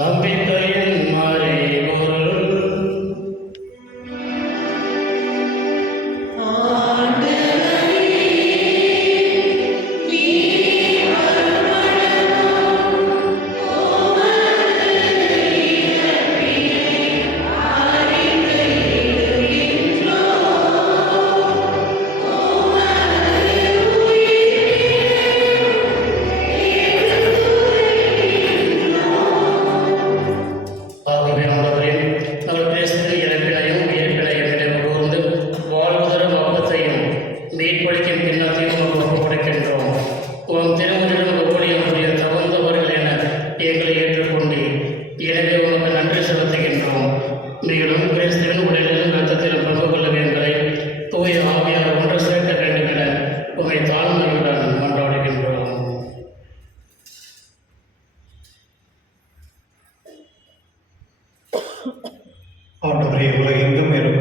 நம்பிக்கையின் மறைபொருள். ஆகவே ஆண்டவரே, நாங்கள் கிறிஸ்து இறப்பினையும் உயிர்ப்பினையும் நினைவு கூர்ந்து வாழ்வுதரும் அப்பத்தையும் மீட்பளிக்கும் கிண்ணத்தையும் உமக்கு ஒப்புக் கொடுக்கின்றோம். உம் திருமுறையிலும் ஒப்படையக்கூடிய தகுந்தவர்கள் என எங்களை ஏற்றுக்கொண்டு எனவே உமக்கு நன்றி செலுத்துகின்றோம். மேலும் கிறிஸ்துவின் உடலிலும் இரத்தத்திலும் பங்கு கொள்ளும் எங்களை தூய ஆவியார் ஒன்று சேர்க்க வேண்டும் என உம்மை தாழ்மையுடன் மன்றாடுகின்றோம். ஆண்டவரே, உலகெங்கும் மேலும்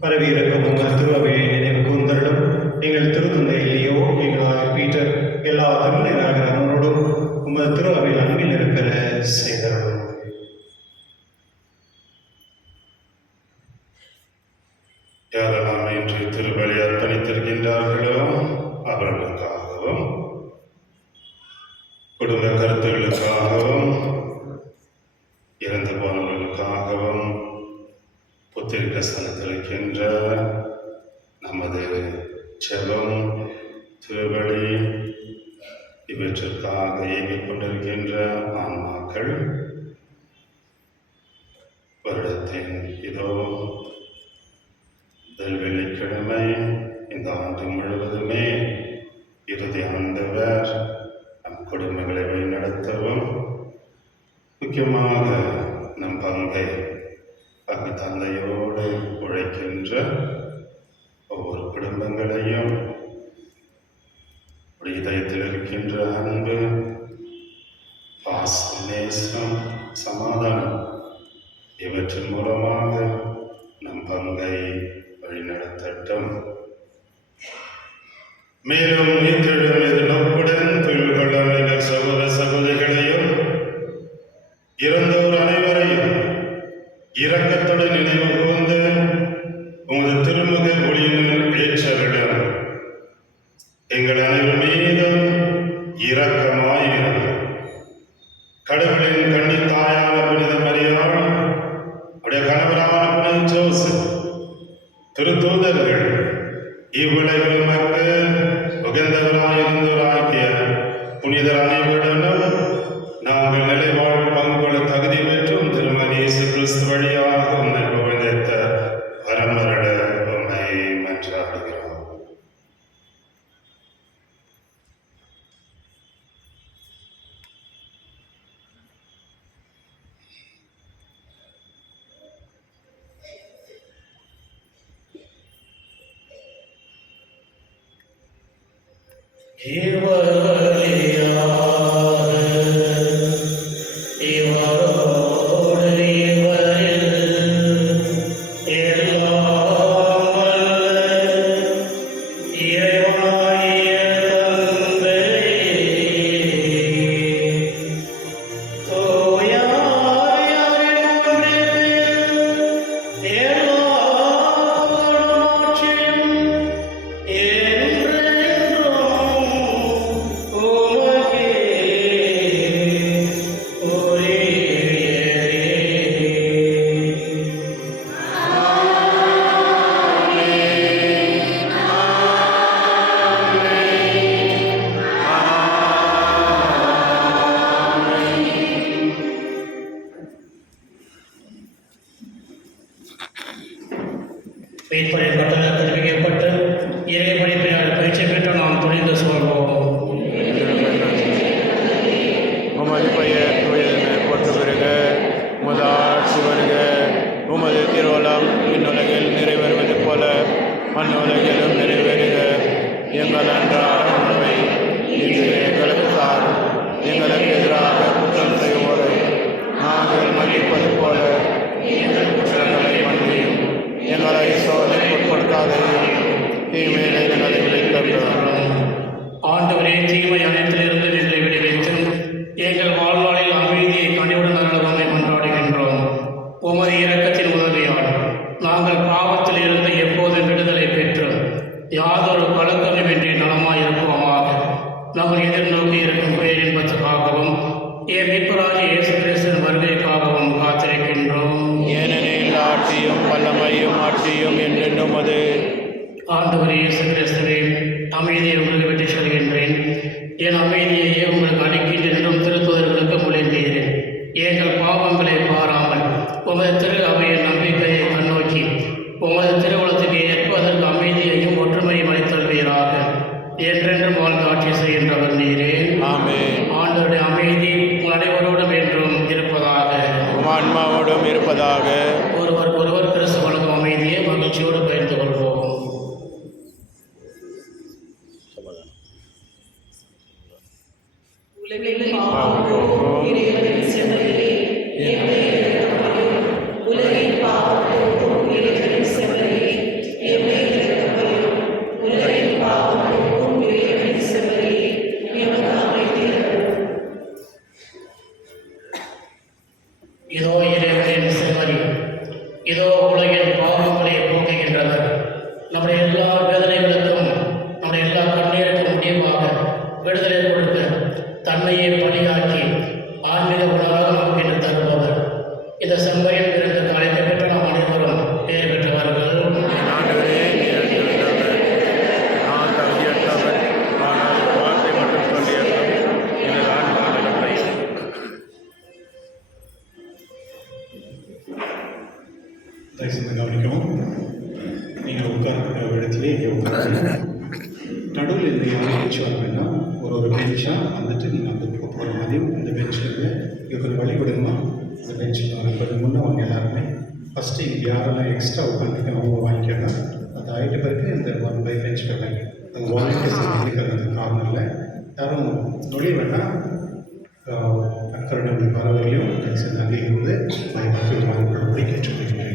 பரவி இருக்கும் உங்கள் திருவையை நினைவு கூர்ந்தருளும். எங்கள் திருத்தந்தை இல்லையோ எங்களாக பீட்டர் எல்லா திருநிலையாக அவனோடும் உமது திருவையில் அன்பில் இருப்பெற செய்தருளும். யாரெல்லாம் இன்று திருபலி அர்ப்பணித்திருக்கின்றார்களோ அவர்களுக்காகவும் குடும்ப கருத்துகளுக்காகவும் இறந்து போனவர்களுக்காகவும் புத்திரிக்க ஸ்தானத்திருக்கின்ற நமது செபம் திருபலி இவற்றிற்காக இயங்கிக் கொண்டிருக்கின்ற ஆன்மாக்கள் வருடத்தின் இதோ முதல் வெள்ளிக்கிழமை இந்த ஆண்டு முழுவதுமே இறுதி ஆண்டவர் நம் குடும்பங்களை வழிநடத்தவும் முக்கியமாக நம் பங்கை பங்கு தந்தையோடு உழைக்கின்ற ஒவ்வொரு குடும்பங்களையும் இதயத்தில் இருக்கின்ற அன்பு, பாசம், நேசம், சமாதானம் இவற்றின் மூலமாக நம் பங்கை வழிநடத்தட்டும். மேலும் உயிர்த்தெழும் எதிர்நோக்குடன் தொழில் கொள்ளும் எங்கள் சகோதர சகோதரிகளையும் இறந்தோர் அனைவரையும் இரக்கத்துடன் நினைவு கூர்ந்து உமது திருமுக ஒளியினர் ஏற்றரிடம் எங்கள் அனைவர் மீதும் இரக்கமாயிரும். கடவுளின் கண்ணின் தாயான புனித மரியாள், அவருடைய கணவரான புனித ஜோசப், திருத்தூதர்கள், இவ்வுலகில் மக்கள் உகந்தவராயிருந்தவராகிய புனிதர் அனைவருடனும் நாங்கள் நிலைவாழ் பங்குள்ள தகுதி பெற்றும் திருமதி இயேசு கிறிஸ்து வழியாக உண்மை புகழ்ந்த வரமருட உண்மை மன்றாடுகிறோம். மீட்பரின் கட்டணம் தெரிவிக்கப்பட்டு இறை படிப்பினால் பயிற்சி பெற்று நாம் துணிந்து சொல்வோம். உமது பெயர் தூயதென போற்று பெறுக, உமது ஆட்சி வருக, உமது திருவுளம் விண்ணுலகில் நிறைவேறுவது போல மண்ணுலகிலும் நிறைவேறுக. எங்கள் அன்றாட உணவை இன்று எங்களுக்கு தாரும். எங்களுக்கு எதிராக குற்றம் செய்வோரை நாங்கள் மன்னிப்பது போல எங்கள் குற்றங்களை மன்னியும். எங்களை சோதனைக்கு உட்படுத்தாதையும் தீமையிலே எங்களை விடுவித்தருளும். ஆண்டவரே, தீமை அனைத்திலிருந்து எங்களை விடுவித்து எங்கள் வாழ்நாளில் அமைதியை கனிவுடன் அருளவதை மன்றாடுகின்றோம். உமது இரக்கத்தின் உதவியால் நாங்கள் பாவத்தில் இருந்து எப்போதும் விடுதலை பெற்று யாதொரு கலக்கமின்றி நலமாயிருப்போமாக. நாங்கள் எதிர்நோக்கி இருக்கும் பேரின்பத்துக்காகவும் என் மீட்பராகிய இயேசு கிறிஸ்துவின் வருகைக்காகவும் காத்திருக்கின்றோம். ஏனெனில் ஆட்சியும் வல்லமையும் ஆட்சியும் என்றென்றும் அது. ஆண்டவரே இயேசு கிறிஸ்துவே, அமைதியை உங்களுக்கு விட்டுச் செல்கின்றேன். என் அமைதியையே உங்களுக்கு அளிக்கின்றேன் என்றும் திருத்தூதர்களுக்கு மொழிந்தீரேன். எங்கள் பாவங்களை பாராமல் உமது திரு அவையின் நம்பிக்கையை கண்ணோக்கி உமது திருவுளத்துக்கு ஏற்பதற்கு அமைதியையும் ஒற்றுமையும் அளித்தல்வீராக. என்றென்றும் வாழ்ந்து ஆட்சி செய்கின்றவர் நீரே. ஆமென். ஆண்டவருடைய அமைதி உங்கள் அனைவரோடும் என்றும் இருப்பதாக. ஆன்மாவோடும் இருப்பதாக. ஒருவர் கிறிஸ்து வழங்கும் அமைதியை மகிழ்ச்சியோடு பகிர்ந்து கொள்வோம். உலகில் பாவம் இறைவனின் செல்வத்திலே இதோ இறைவனின் செம்மறி, இதோ உலகின் பாவங்களை போக்குகின்றவர். நம்முடைய எல்லா வேதனைகளுக்கும் நம்முடைய எல்லா கண்ணீருக்கும் முடிவாக விடுதலை கொடுக்க தன்னையே பலியாக்கி ஆன்மீக உணவாக நமக்கு என்று தருபவர். இந்த செம்மறியின் பிறந்த காலத்தை பெற்ற நாம் அனைவரும் பேர் பெற்றவர்கள். ஆண்டவரே, நீர் அறிந்தவர். நான் தகுதியற்றவர். ஆனால் வார்த்தை மட்டும் சொல்லியதும் எனது ஆன்மா நலமடையும். தயவுசெய்து கவனிக்கவும். நீங்கள் உட்கார்ந்த இடத்துலேயே இங்கே உட்காருங்க. நடுவில் இந்த யாரும் பெஞ்ச் வரணும்னா ஒரு பெஞ்சாக வந்துட்டு நீங்கள் அந்த போகிற மாதிரியும் இந்த பெஞ்சில் இங்கே கொஞ்சம் வழி விடுமா. அந்த பெஞ்சில் கொஞ்சம் முன்னே வாங்க எல்லாருமே. ஃபஸ்ட்டு இங்கே யாரெல்லாம் எக்ஸ்ட்ரா உட்காந்துருக்காங்க அவங்க வாங்கிக்கோங்க. அது ஆகிட்ட பிறகு இந்த 1 by பெஞ்ச் வைப்பாங்க. அந்த வாலண்டியர்ஸ் இருக்கிற அந்த கார்னரில் யாரும் நொழி வேண்டாம். அக்கறை வரவரையும் தயவுசெய்து அங்கே இருந்து பயன்படுத்தி வாங்கிக்கொள்ளபடி கேட்டுக்கொள்கிறேன்.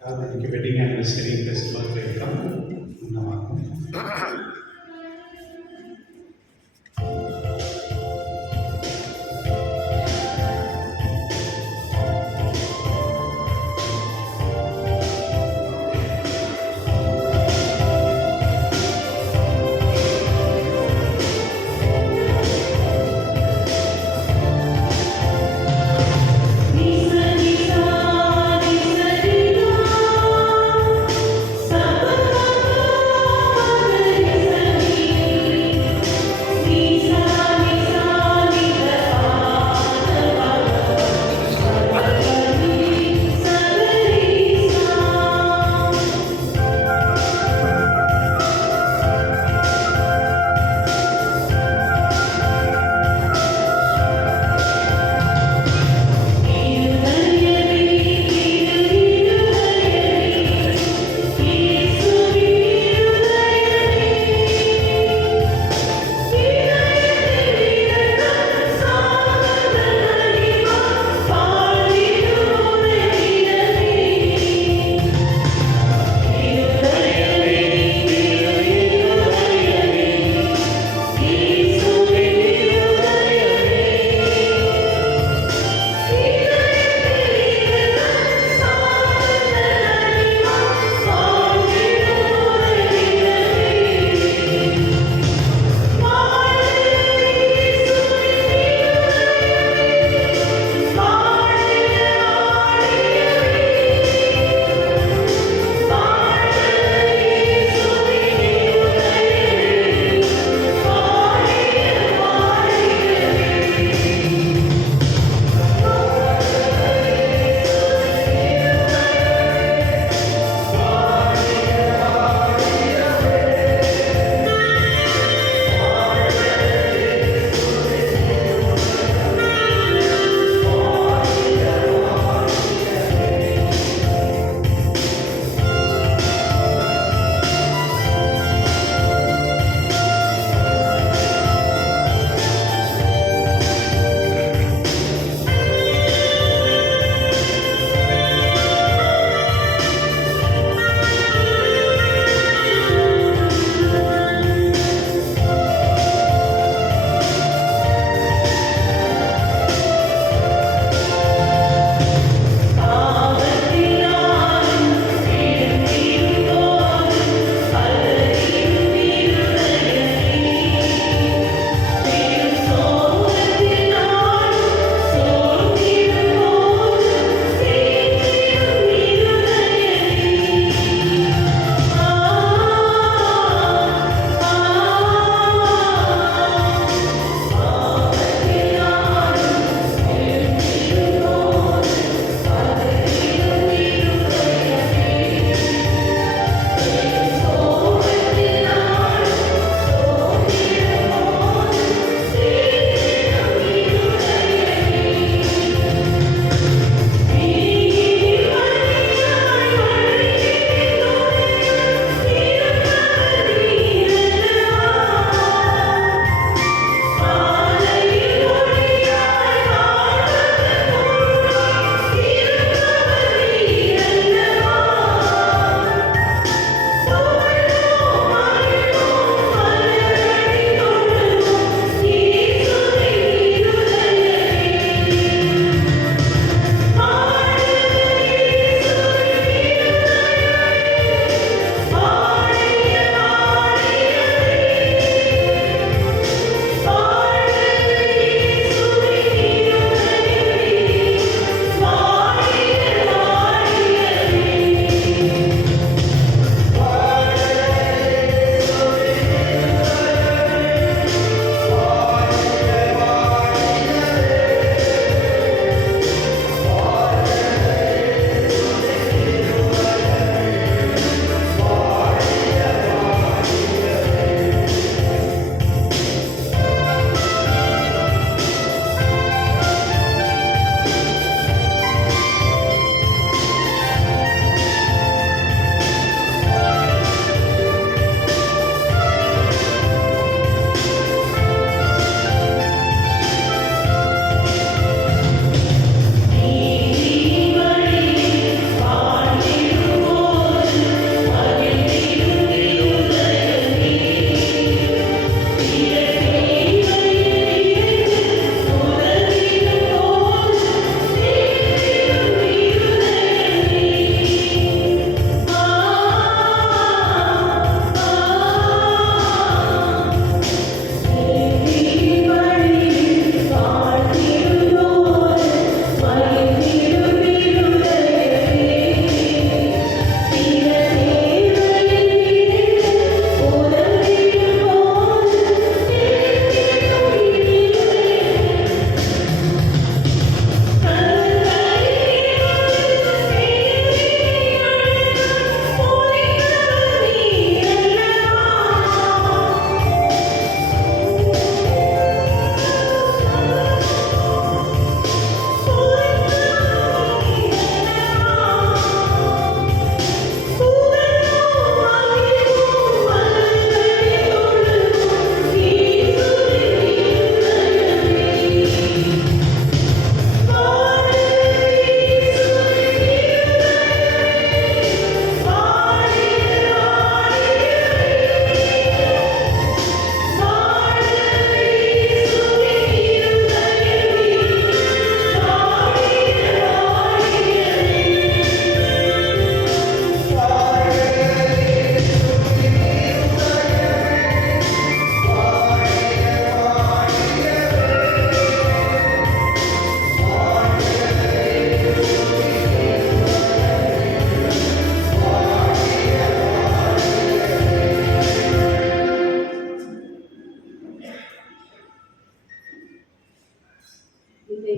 அதாவது இன்றைக்கி வெட்டிங் ஆனிவர்சரி ப்ளஸ் பர்த்டே இருக்கான் இன்னும்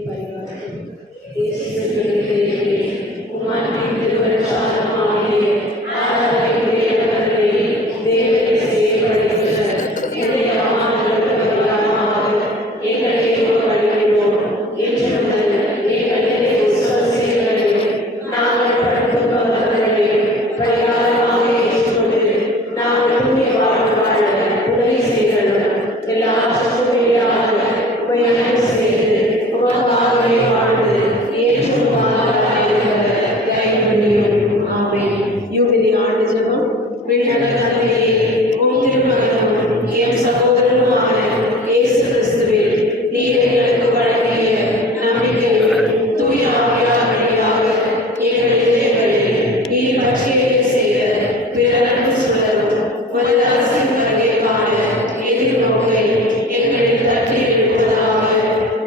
பரிவார்கள் தேசியர்களுக்கு உமானின் திருவருஷாலமாகிய ஆராதனையுடையவர்களை தேவனை செயல்படுத்துகிற இதயமானவர்களுக்கு பரிகாரமாக எங்களை வழிகிறோம் என்று முதல் எங்களை விசுவாசிகளை நாங்கள் படுத்துபவர்களை பரிகாரமாக ஏற்றுக்கொண்டு நாங்கள் தூய வாழ்வு வாழ உதவி செய்கிறோம். எல்லா சத்துமையாக உபயோகம் செய்து உபகாரங்களை வாழ்ந்து ஏற்றுமாறாயிருக்கிற தயவுடையும் ஆமென். யூபிலி ஆண்டு ஜெபம். விண்ணக தந்தையே, உம் திருமகனும் எம் சகோதரனுமான இயேசு கிறிஸ்துவில் நீர் எங்களுக்கு வழங்கிய நம்பிக்கையும் தூய ஆவியார் வழியாக எங்கள் இதயங்களில் நீர் பற்றியை செய்த பிற அன்பு சுடரும் உமது அரசின் வருகை காண எதிர்நோக்கை எங்களில் தட்டி எழுப்பதாக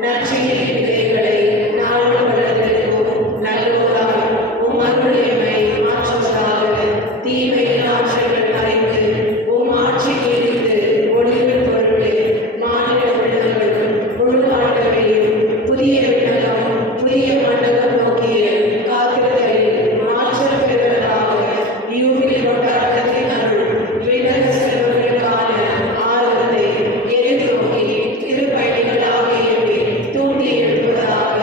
நற்செய்தியின் விதைகளை நாடு வளர்த்தெடுக்கும் நல்லோரால் உம் அருளுடைமை மாற்றுவதாக தீமையின் ஆற்றல்கள் மறைந்து உம் ஆட்சியில் இருந்து ஒளிவில் பொருளை மாநில உள்ளங்களும் முழு ஆண்டவையும் புதிய விண்ணகமும் புதிய மண்டலம் நோக்கிய காத்திருத்தலில் மாற்றம் பெறுவதாக யூபிலி கொண்டாட்டத்தின் அருள் விண்ணக செல்வங்களுக்கான ஆர்வத்தை எதிர்நோக்கி திருப்பயணிகளாக எண்ணி தூண்டி எழுப்புவதாக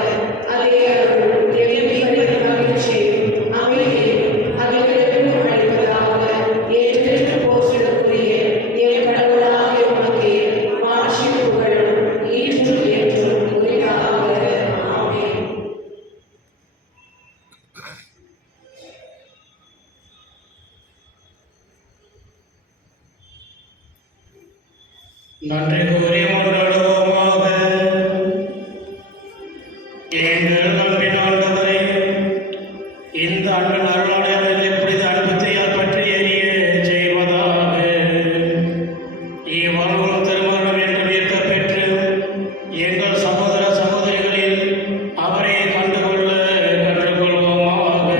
அதே அருள் எளிமையின் மகிழ்ச்சியும் அமைதியும் அகிலங்களுக்கும் அளிப்பதாக ஏற்றென்று போற்றிடக்கூடிய என் கடவுளாகிய உமக்கே மாட்சி புகழும் இன்றும் என்றும் உரித்தாக. ஆமென். நன்றி கூறி மன்றாடுவோமாக. எங்கள் அன்பின் ஆண்டவரே, இந்த அன்பின் அருளாளர்கள் புனித அன்பத்தையால் பற்றி எரிய செய்வதாக. இவ்வளவும் திருமணம் என்று வியக்க பெற்று எங்கள் சகோதர சகோதரிகளில் அவரை கண்டுகொள்ள கற்றுக்கொள்வோமாக.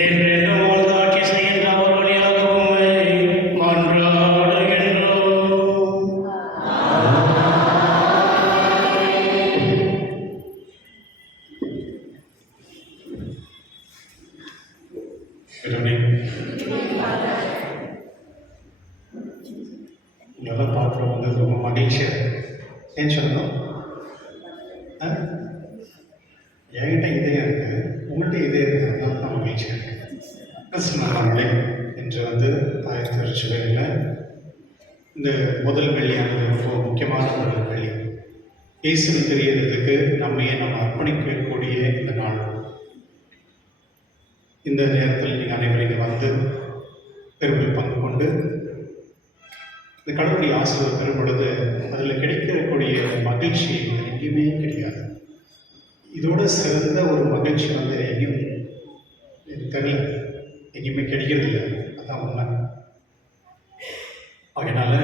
என்றென்றும் வாழ்ந்தாட்சி செய்கின்ற அவர் வழியாக உம்மை மன்றாடுகின்றோம். உங்களெல்லாம் பார்க்குறோம் வந்து ரொம்ப மகிழ்ச்சியாக இருக்கு. ஏன் சொல்லணும்? என்கிட்ட இதே இருக்குது, உங்கள்கிட்ட இதே இருக்குது, அதனால தான் மகிழ்ச்சியாக இருக்குது. கிறிஸ்துவர்களே, இன்று வந்து தாய் திருச்சுவையில் இந்த முதல் வெள்ளியானது ரொம்ப முக்கியமான ஒரு வெள்ளி. இயேசுவை தெரியறதுக்கு நம்மையே நம்ம அர்ப்பணிக்கக்கூடிய இந்த நாள். இந்த நேரத்தில் நீங்கள் அனைவரும் வந்து பெருமையில் பங்கு கொண்டு இந்த கடவுளுடைய ஆசீர்வாதம் பெறும் பொழுது அதில் கிடைக்கக்கூடிய மகிழ்ச்சி எங்கேயுமே கிடையாது. இதோட சிறந்த ஒரு மகிழ்ச்சி வந்து எங்கேயும் எனக்கு தெரியல, எங்கேயுமே கிடைக்கிறது இல்லை. அதான் உண்மை. அதனால்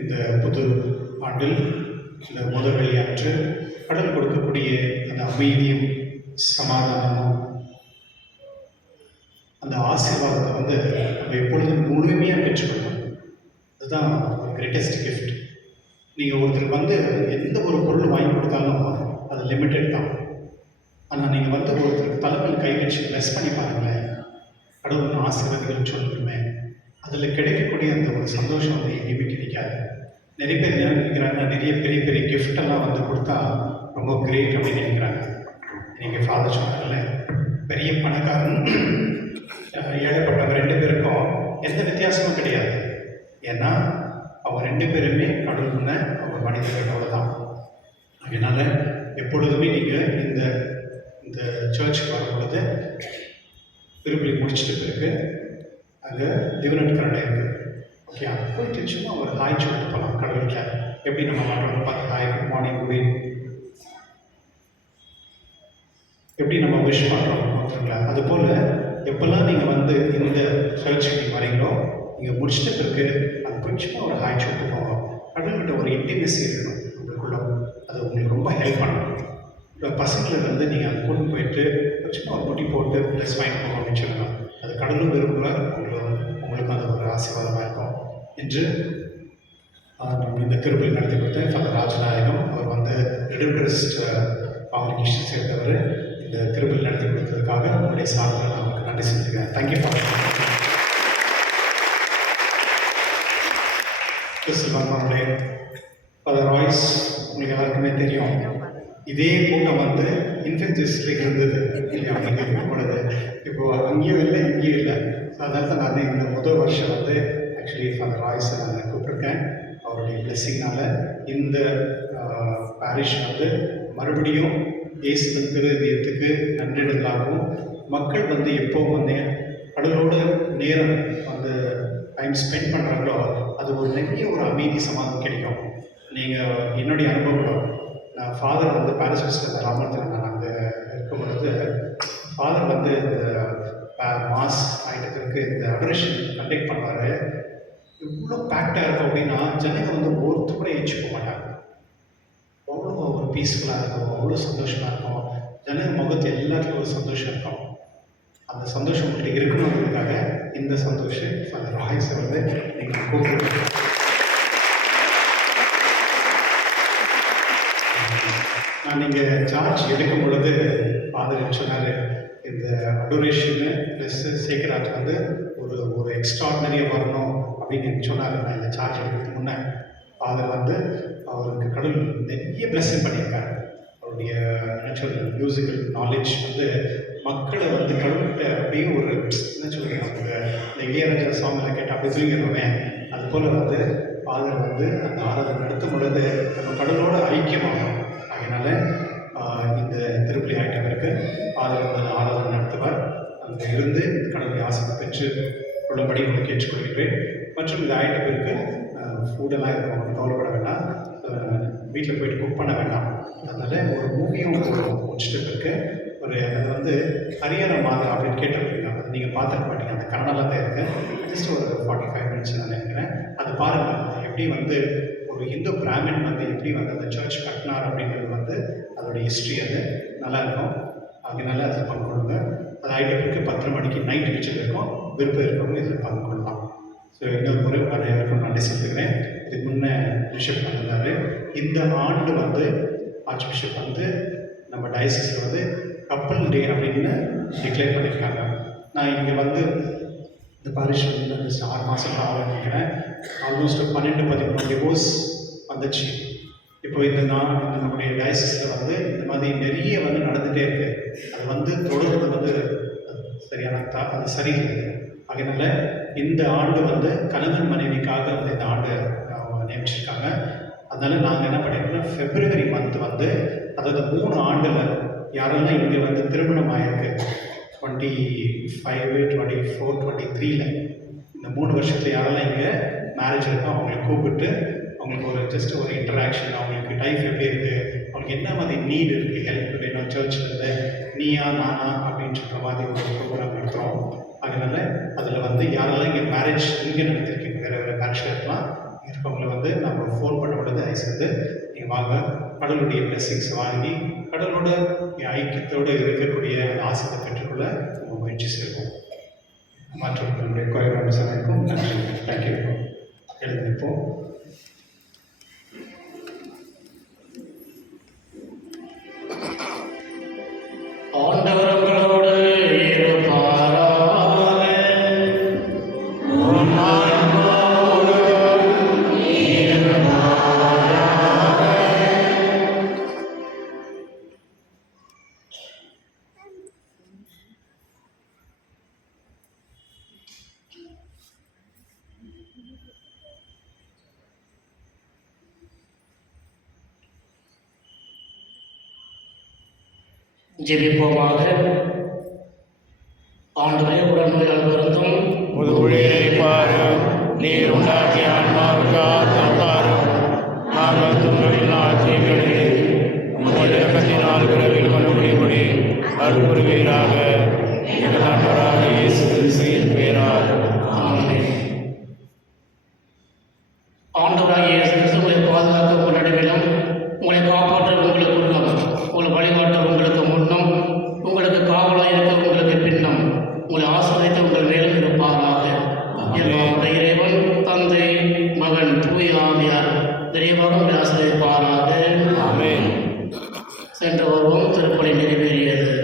இந்த புது ஆண்டில் இந்த முதல் வெள்ளியாற்று கடவுள் கொடுக்கக்கூடிய அந்த அமைதியும் சமாதானமும் அந்த ஆசீர்வாதத்தை வந்து நம்ம எப்பொழுதும் முழுமையாக பெற்றுக்கொள்ளணும். அதுதான் கிரேட்டஸ்ட் கிஃப்ட். நீங்கள் ஒருத்தருக்கு வந்து எந்த ஒரு பொருள் வாங்கி கொடுத்தாலும் அது லிமிட்டட் தான். ஆனால் நீங்கள் வந்து ஒருத்தருக்கு தலைமையில் கை வச்சு ப்ளஸ் பண்ணி பாருங்களேன், கடவுள் ஆசீர்வாதங்கள் சொல்லணுமே, அதில் கிடைக்கக்கூடிய அந்த ஒரு சந்தோஷம் வந்து எங்கேயுமே கிடைக்காது. நிறைய பேர் என்ன நினைக்கிறாங்க, நிறைய பெரிய பெரிய கிஃப்டெல்லாம் வந்து கொடுத்தா ரொம்ப கிரேட் அப்படின்னு நினைக்கிறாங்க. நீங்கள் ஃபாதர் சொன்னாங்கல்ல, பெரிய பணக்காரன் ஏழைப்பட்டவங்க ரெண்டு பேருக்கும் எந்த வித்தியாசமும் கிடையாது. ஏன்னா அவங்க ரெண்டு பேருமே கடவுள்ன அவங்க மனிதர்களோட தான். அதனால் எப்பொழுதுமே நீங்கள் இந்த இந்த சர்ச்சுக்கு வரும்பொழுது திருப்பி முடிச்சுட்டு பிறகு அங்கே டிவினட் கரண்டை இருக்குது. ஓகே, அங்கே போயிட்டு சும்மா ஒரு ஹாய் சொல்லிட்டு போகலாம் கடவுளுக்கு. எப்படி நம்ம மாற்றோம் பார்த்து hi, good morning, good evening, எப்படி நம்ம விஷ் பண்ணுறோம் ஒருத்தருங்களா. அதுபோல் எப்போல்லாம் நீங்கள் வந்து இந்த சர்ச்சுக்கு வரீங்களோ, நீங்கள் முடிச்சிட்ட பிறகு அது கொஞ்சமாக ஒரு ஹாய் சொல்லிட்டு போவோம். கடவுள்கிட்ட ஒரு இன்டிமெசி இருக்கணும் உங்களுக்குள்ள. அது உங்களுக்கு ரொம்ப ஹெல்ப் பண்ணணும். இப்போ பசங்களை வந்து நீங்கள் கூட்டு போயிட்டு சும்மா ஒரு குட்டி போட்டு ப்ளஸ் வாங்கி போகணும் அப்படின்னு சொல்லலாம். அது கடவுளும் விரும்புகிறார், உங்களுக்கு அது ஒரு ஆசீர்வாதமாக இருக்கும் என்று நம்ம இந்த திருப்பலி நடத்தி கொடுத்த ஃபாதர் ராஜநாயகம் அவர் வந்து வந்து ரிடம்டரிஸ்ட் காங்கிரிகேஷன் சேர்ந்தவர் இந்த திருப்பலி நடத்தி கொடுத்ததுக்காக உங்களுடைய சார்பில் நான் உங்களுக்கு நன்றி செலுத்துகிறேன். தேங்க்யூ ஃபார் கிறிஸ்துவனுடைய ஃபாதர் ராய்ஸ். உங்களுக்கு எல்லாருக்குமே தெரியும், இதே கூட்டம் வந்து இன்ஃபெக்ஷஸ்ல இருந்தது இல்லையா, நீங்கள் இருக்கும் பொழுது இப்போது அங்கேயும் இல்லை இங்கேயும் இல்லை. ஸோ அதனால தான் நான் இந்த முதல் வருஷம் வந்து ஆக்சுவலி ஃபாதர் ராய்ஸை நான் கூப்பிட்ருக்கேன். அவருடைய பிளெஸ்ஸிங்னால இந்த பாரிஷ் வந்து மறுபடியும் இயேசுவின் திருதயத்துக்கு நன்றிடலாகவும் மக்கள் வந்து எப்போவும் வந்து கடவுளோட நேரம் வந்து டைம் ஸ்பெண்ட் பண்ணுறாங்களோ அது ஒரு நிறைய ஒரு அமைதி சமாதானம் கிடைக்கும். நீங்கள் என்னுடைய அனுபவம், நான் ஃபாதர் வந்து பாரிஸ்ல இந்த ராமத்தில் நான் அங்கே இருக்கும் பொழுது ஃபாதர் வந்து இந்த மாஸ் ஆகிட்டத்திற்கு இந்த அடரேஷன் கண்டக்ட் பண்ணுவார். எவ்வளோ பேக்டாக இருக்கும் அப்படின்னா ஜனங்க வந்து ஒருத்தர் கூட ஏச்சு போக மாட்டாங்க. அவ்வளோ ஒரு பீஸ்ஃபுல்லாக இருக்கும், அவ்வளோ சந்தோஷமாக இருக்கும். ஜனங்க முகத்து எல்லாத்துக்கும் ஒரு சந்தோஷம் இருக்கும். அந்த சந்தோஷம் உங்கள்கிட்ட இருக்கணுங்கிறதுக்காக இந்த சந்தோஷம் அந்த ராய்ஸை வந்து நீங்கள் கூப்பிட்டு நான் நீங்கள் சார்ஜ் எடுக்கும் பொழுது ஃபாதர் சொன்னார், இந்த அடோரேஷனு ப்ளஸ் சேக்கராஜ் வந்து ஒரு எக்ஸ்ட்ராடினரியாக வரணும் அப்படின்னு எனக்கு சொன்னார். நான் இந்த சார்ஜ் எடுக்கிறதுக்கு முன்னே ஃபாதர் வந்து அவருக்கு கடவுள் நிறைய பிளெஸிங் பண்ணியிருக்காரு. அவருடைய நேச்சுரல் மியூசிக்கல் நாலேஜ் வந்து மக்களை வந்து கடவுள்கிட்ட அப்படியே ஒரு என்ன சொல்லுங்க, அவங்க இந்த இளையராஜா சாங்கில் கேட்டால் அப்படி தூங்கிடுவோமே, அதுபோல் வந்து ஃபாதர் வந்து அந்த ஆராதனை நடத்தும் பொழுது நம்ம கடவுளோட ஐக்கியமாகும். அதனால் இந்த திருப்பலி ஆயிட்டவருக்கு ஃபாதர் வந்து ஆராதனை நடத்துவார். அங்கே இருந்து கடவுளை ஆசை பெற்று உள்ளபடி உங்களுக்கு கேட்டுக்கொள்கிறேன். மற்றும் இந்த ஆயிட்டவருக்கு ஃபுட்டெல்லாம் இருக்கும், கவலைப்பட வேண்டாம், வீட்டில் போயிட்டு குக் பண்ண வேண்டாம். அதனால் ஒரு மூவியும் முடிச்சுட்டு இருக்கு. ஒரு அது வந்து ஹரியானா மாதிரி அப்படின்னு கேட்டிருக்கீங்க, அது நீங்கள் பார்த்துக்க மாட்டீங்க, அந்த கன்னடாவில் தான் இருக்குது. ஜஸ்ட் ஒரு 45 மினிட்ஸ் நான் நினைக்கிறேன். அது பாருங்கள், எப்படி வந்து ஒரு இந்து பிராமின் வந்து எப்படி வந்து அந்த சர்ச் கட்டினார் அப்படின்றது வந்து அதோடைய ஹிஸ்ட்ரி அது நல்லாயிருக்கும். அதனால அதில் பங்கு கொள்ளுங்க. அது ஆயிட்டத்துக்கு 10:30 மணிக்கு நைட் விச்சல் இருக்கும். விருப்பம் இருக்கவங்க இதில் பங்கு கொள்ளலாம். ஸோ இன்னொரு முறை அனைவருக்கும் நன்றி செலுத்துகிறேன். இதுக்கு முன்னே பிஷப் வந்திருந்தார். இந்த ஆண்டு வந்து ஆர்ச் பிஷப் வந்து நம்ம டயசிஸில் வந்து கப்பல் டே அப்படின்னு டிக்ளேர் பண்ணியிருக்காங்க. நான் இங்கே வந்து இந்த பாரிஷ் வந்து 6 மாதம் ஆகும் நினைக்கிறேன். ஆல்மோஸ்ட் 12-13 டிவோர்ஸ் வந்துச்சு. இப்போ இந்த நம்முடைய டயசிஸில் வந்து இந்த மாதிரி நிறைய வந்து நடந்துகிட்டே இருக்குது. அது வந்து தொடர்ந்து வந்து சரியான அது சரியில்லை. அதனால இந்த ஆண்டு வந்து கணவன் மனைவிக்காக வந்து இந்த ஆண்டு நியமிச்சிருக்காங்க. அதனால் நாங்கள் என்ன பண்ணியிருக்கோம்னா February மந்த் வந்து, அதாவது 3 ஆண்டில் யாரெல்லாம் இங்கே வந்து திருமணம் ஆகிருக்கு 25, 24, 23 இந்த 3 வருஷத்தில் யாரெல்லாம் இங்கே மேரேஜ் இருக்கோ அவங்களை கூப்பிட்டு அவங்களுக்கு ஒரு ஜஸ்ட் ஒரு இன்டராக்ஷன், அவங்களுக்கு டைப் எப்படி இருக்குது, அவங்களுக்கு என்ன மாதிரி நீட் இருக்குது, ஹெல்ப் வேணும் சர்ச்சில் நீயா நானா அப்படின்னு சொல்கிற மாதிரி ஒரு ப்ரோக்ராம் நடத்துகிறோம். அதனால் அதில் வந்து யாரெல்லாம் இங்கே மேரேஜ் இங்கே நடத்திருக்கீங்க, வேறு பேரிஷில் இருக்கலாம் இருக்கவங்களை வந்து நம்ம ஃபோன் பண்ண பொழுது ஐசிருந்து நீங்கள் வாங்க, கடவுளுடைய பிளெஸிங்ஸ் வாங்கி கடவுளோட ஐக்கியத்தோடு இருக்கக்கூடிய ஆசையை பெற்றுக்கொள்ள நம்ம முயற்சி செய்வோம். மற்றவர்களுடைய கோயில் சமைக்கும் நன்றி. தேங்க்யூ. எழுந்திருப்போம். ஆண்டவர்களோடு இருப்பாராக. ஜெபிப்போமாக. ஆண்டவரே, உடன்படியால் வருந்தும் உமது ஊழியரை பாரும். நீர் உண்டாக்கிய ஆன்மாவுக்கு ஆர்த்தம் தாரும். நாங்கள் துன்பங்களினால் தீங்கிழைந்து உமது இரக்கத்தினால் விரைவில் கொண்டுபடி அருள் புரிவீராக. எங்கள் ஆண்டவராக இயேசு கிறிஸ்துவின் பெயரால் ஆமென். ஆண்டவராகிய இயேசு கிறிஸ்து உங்களை பாதுகாக்க உங்கள் நடுவிலும், உங்களை காப்பாற்ற உங்களுக்கு உள்ளம், உங்களை வழிகாட்ட உங்களுக்கு முன்னம், உங்களுக்கு காவலாக இருக்க உங்களுக்கு பின்னம், உங்களை ஆசீர்வதித்து உங்கள் மேலும் இருப்பாராக. எல்லாம் இறைவன், தந்தை, மகன், தூய ஆவியார் விரைவாக உங்களை ஆசிரியப்பாராக. ஆமென். சென்று வருவோம். திருப்பலி நிறைவேறியது.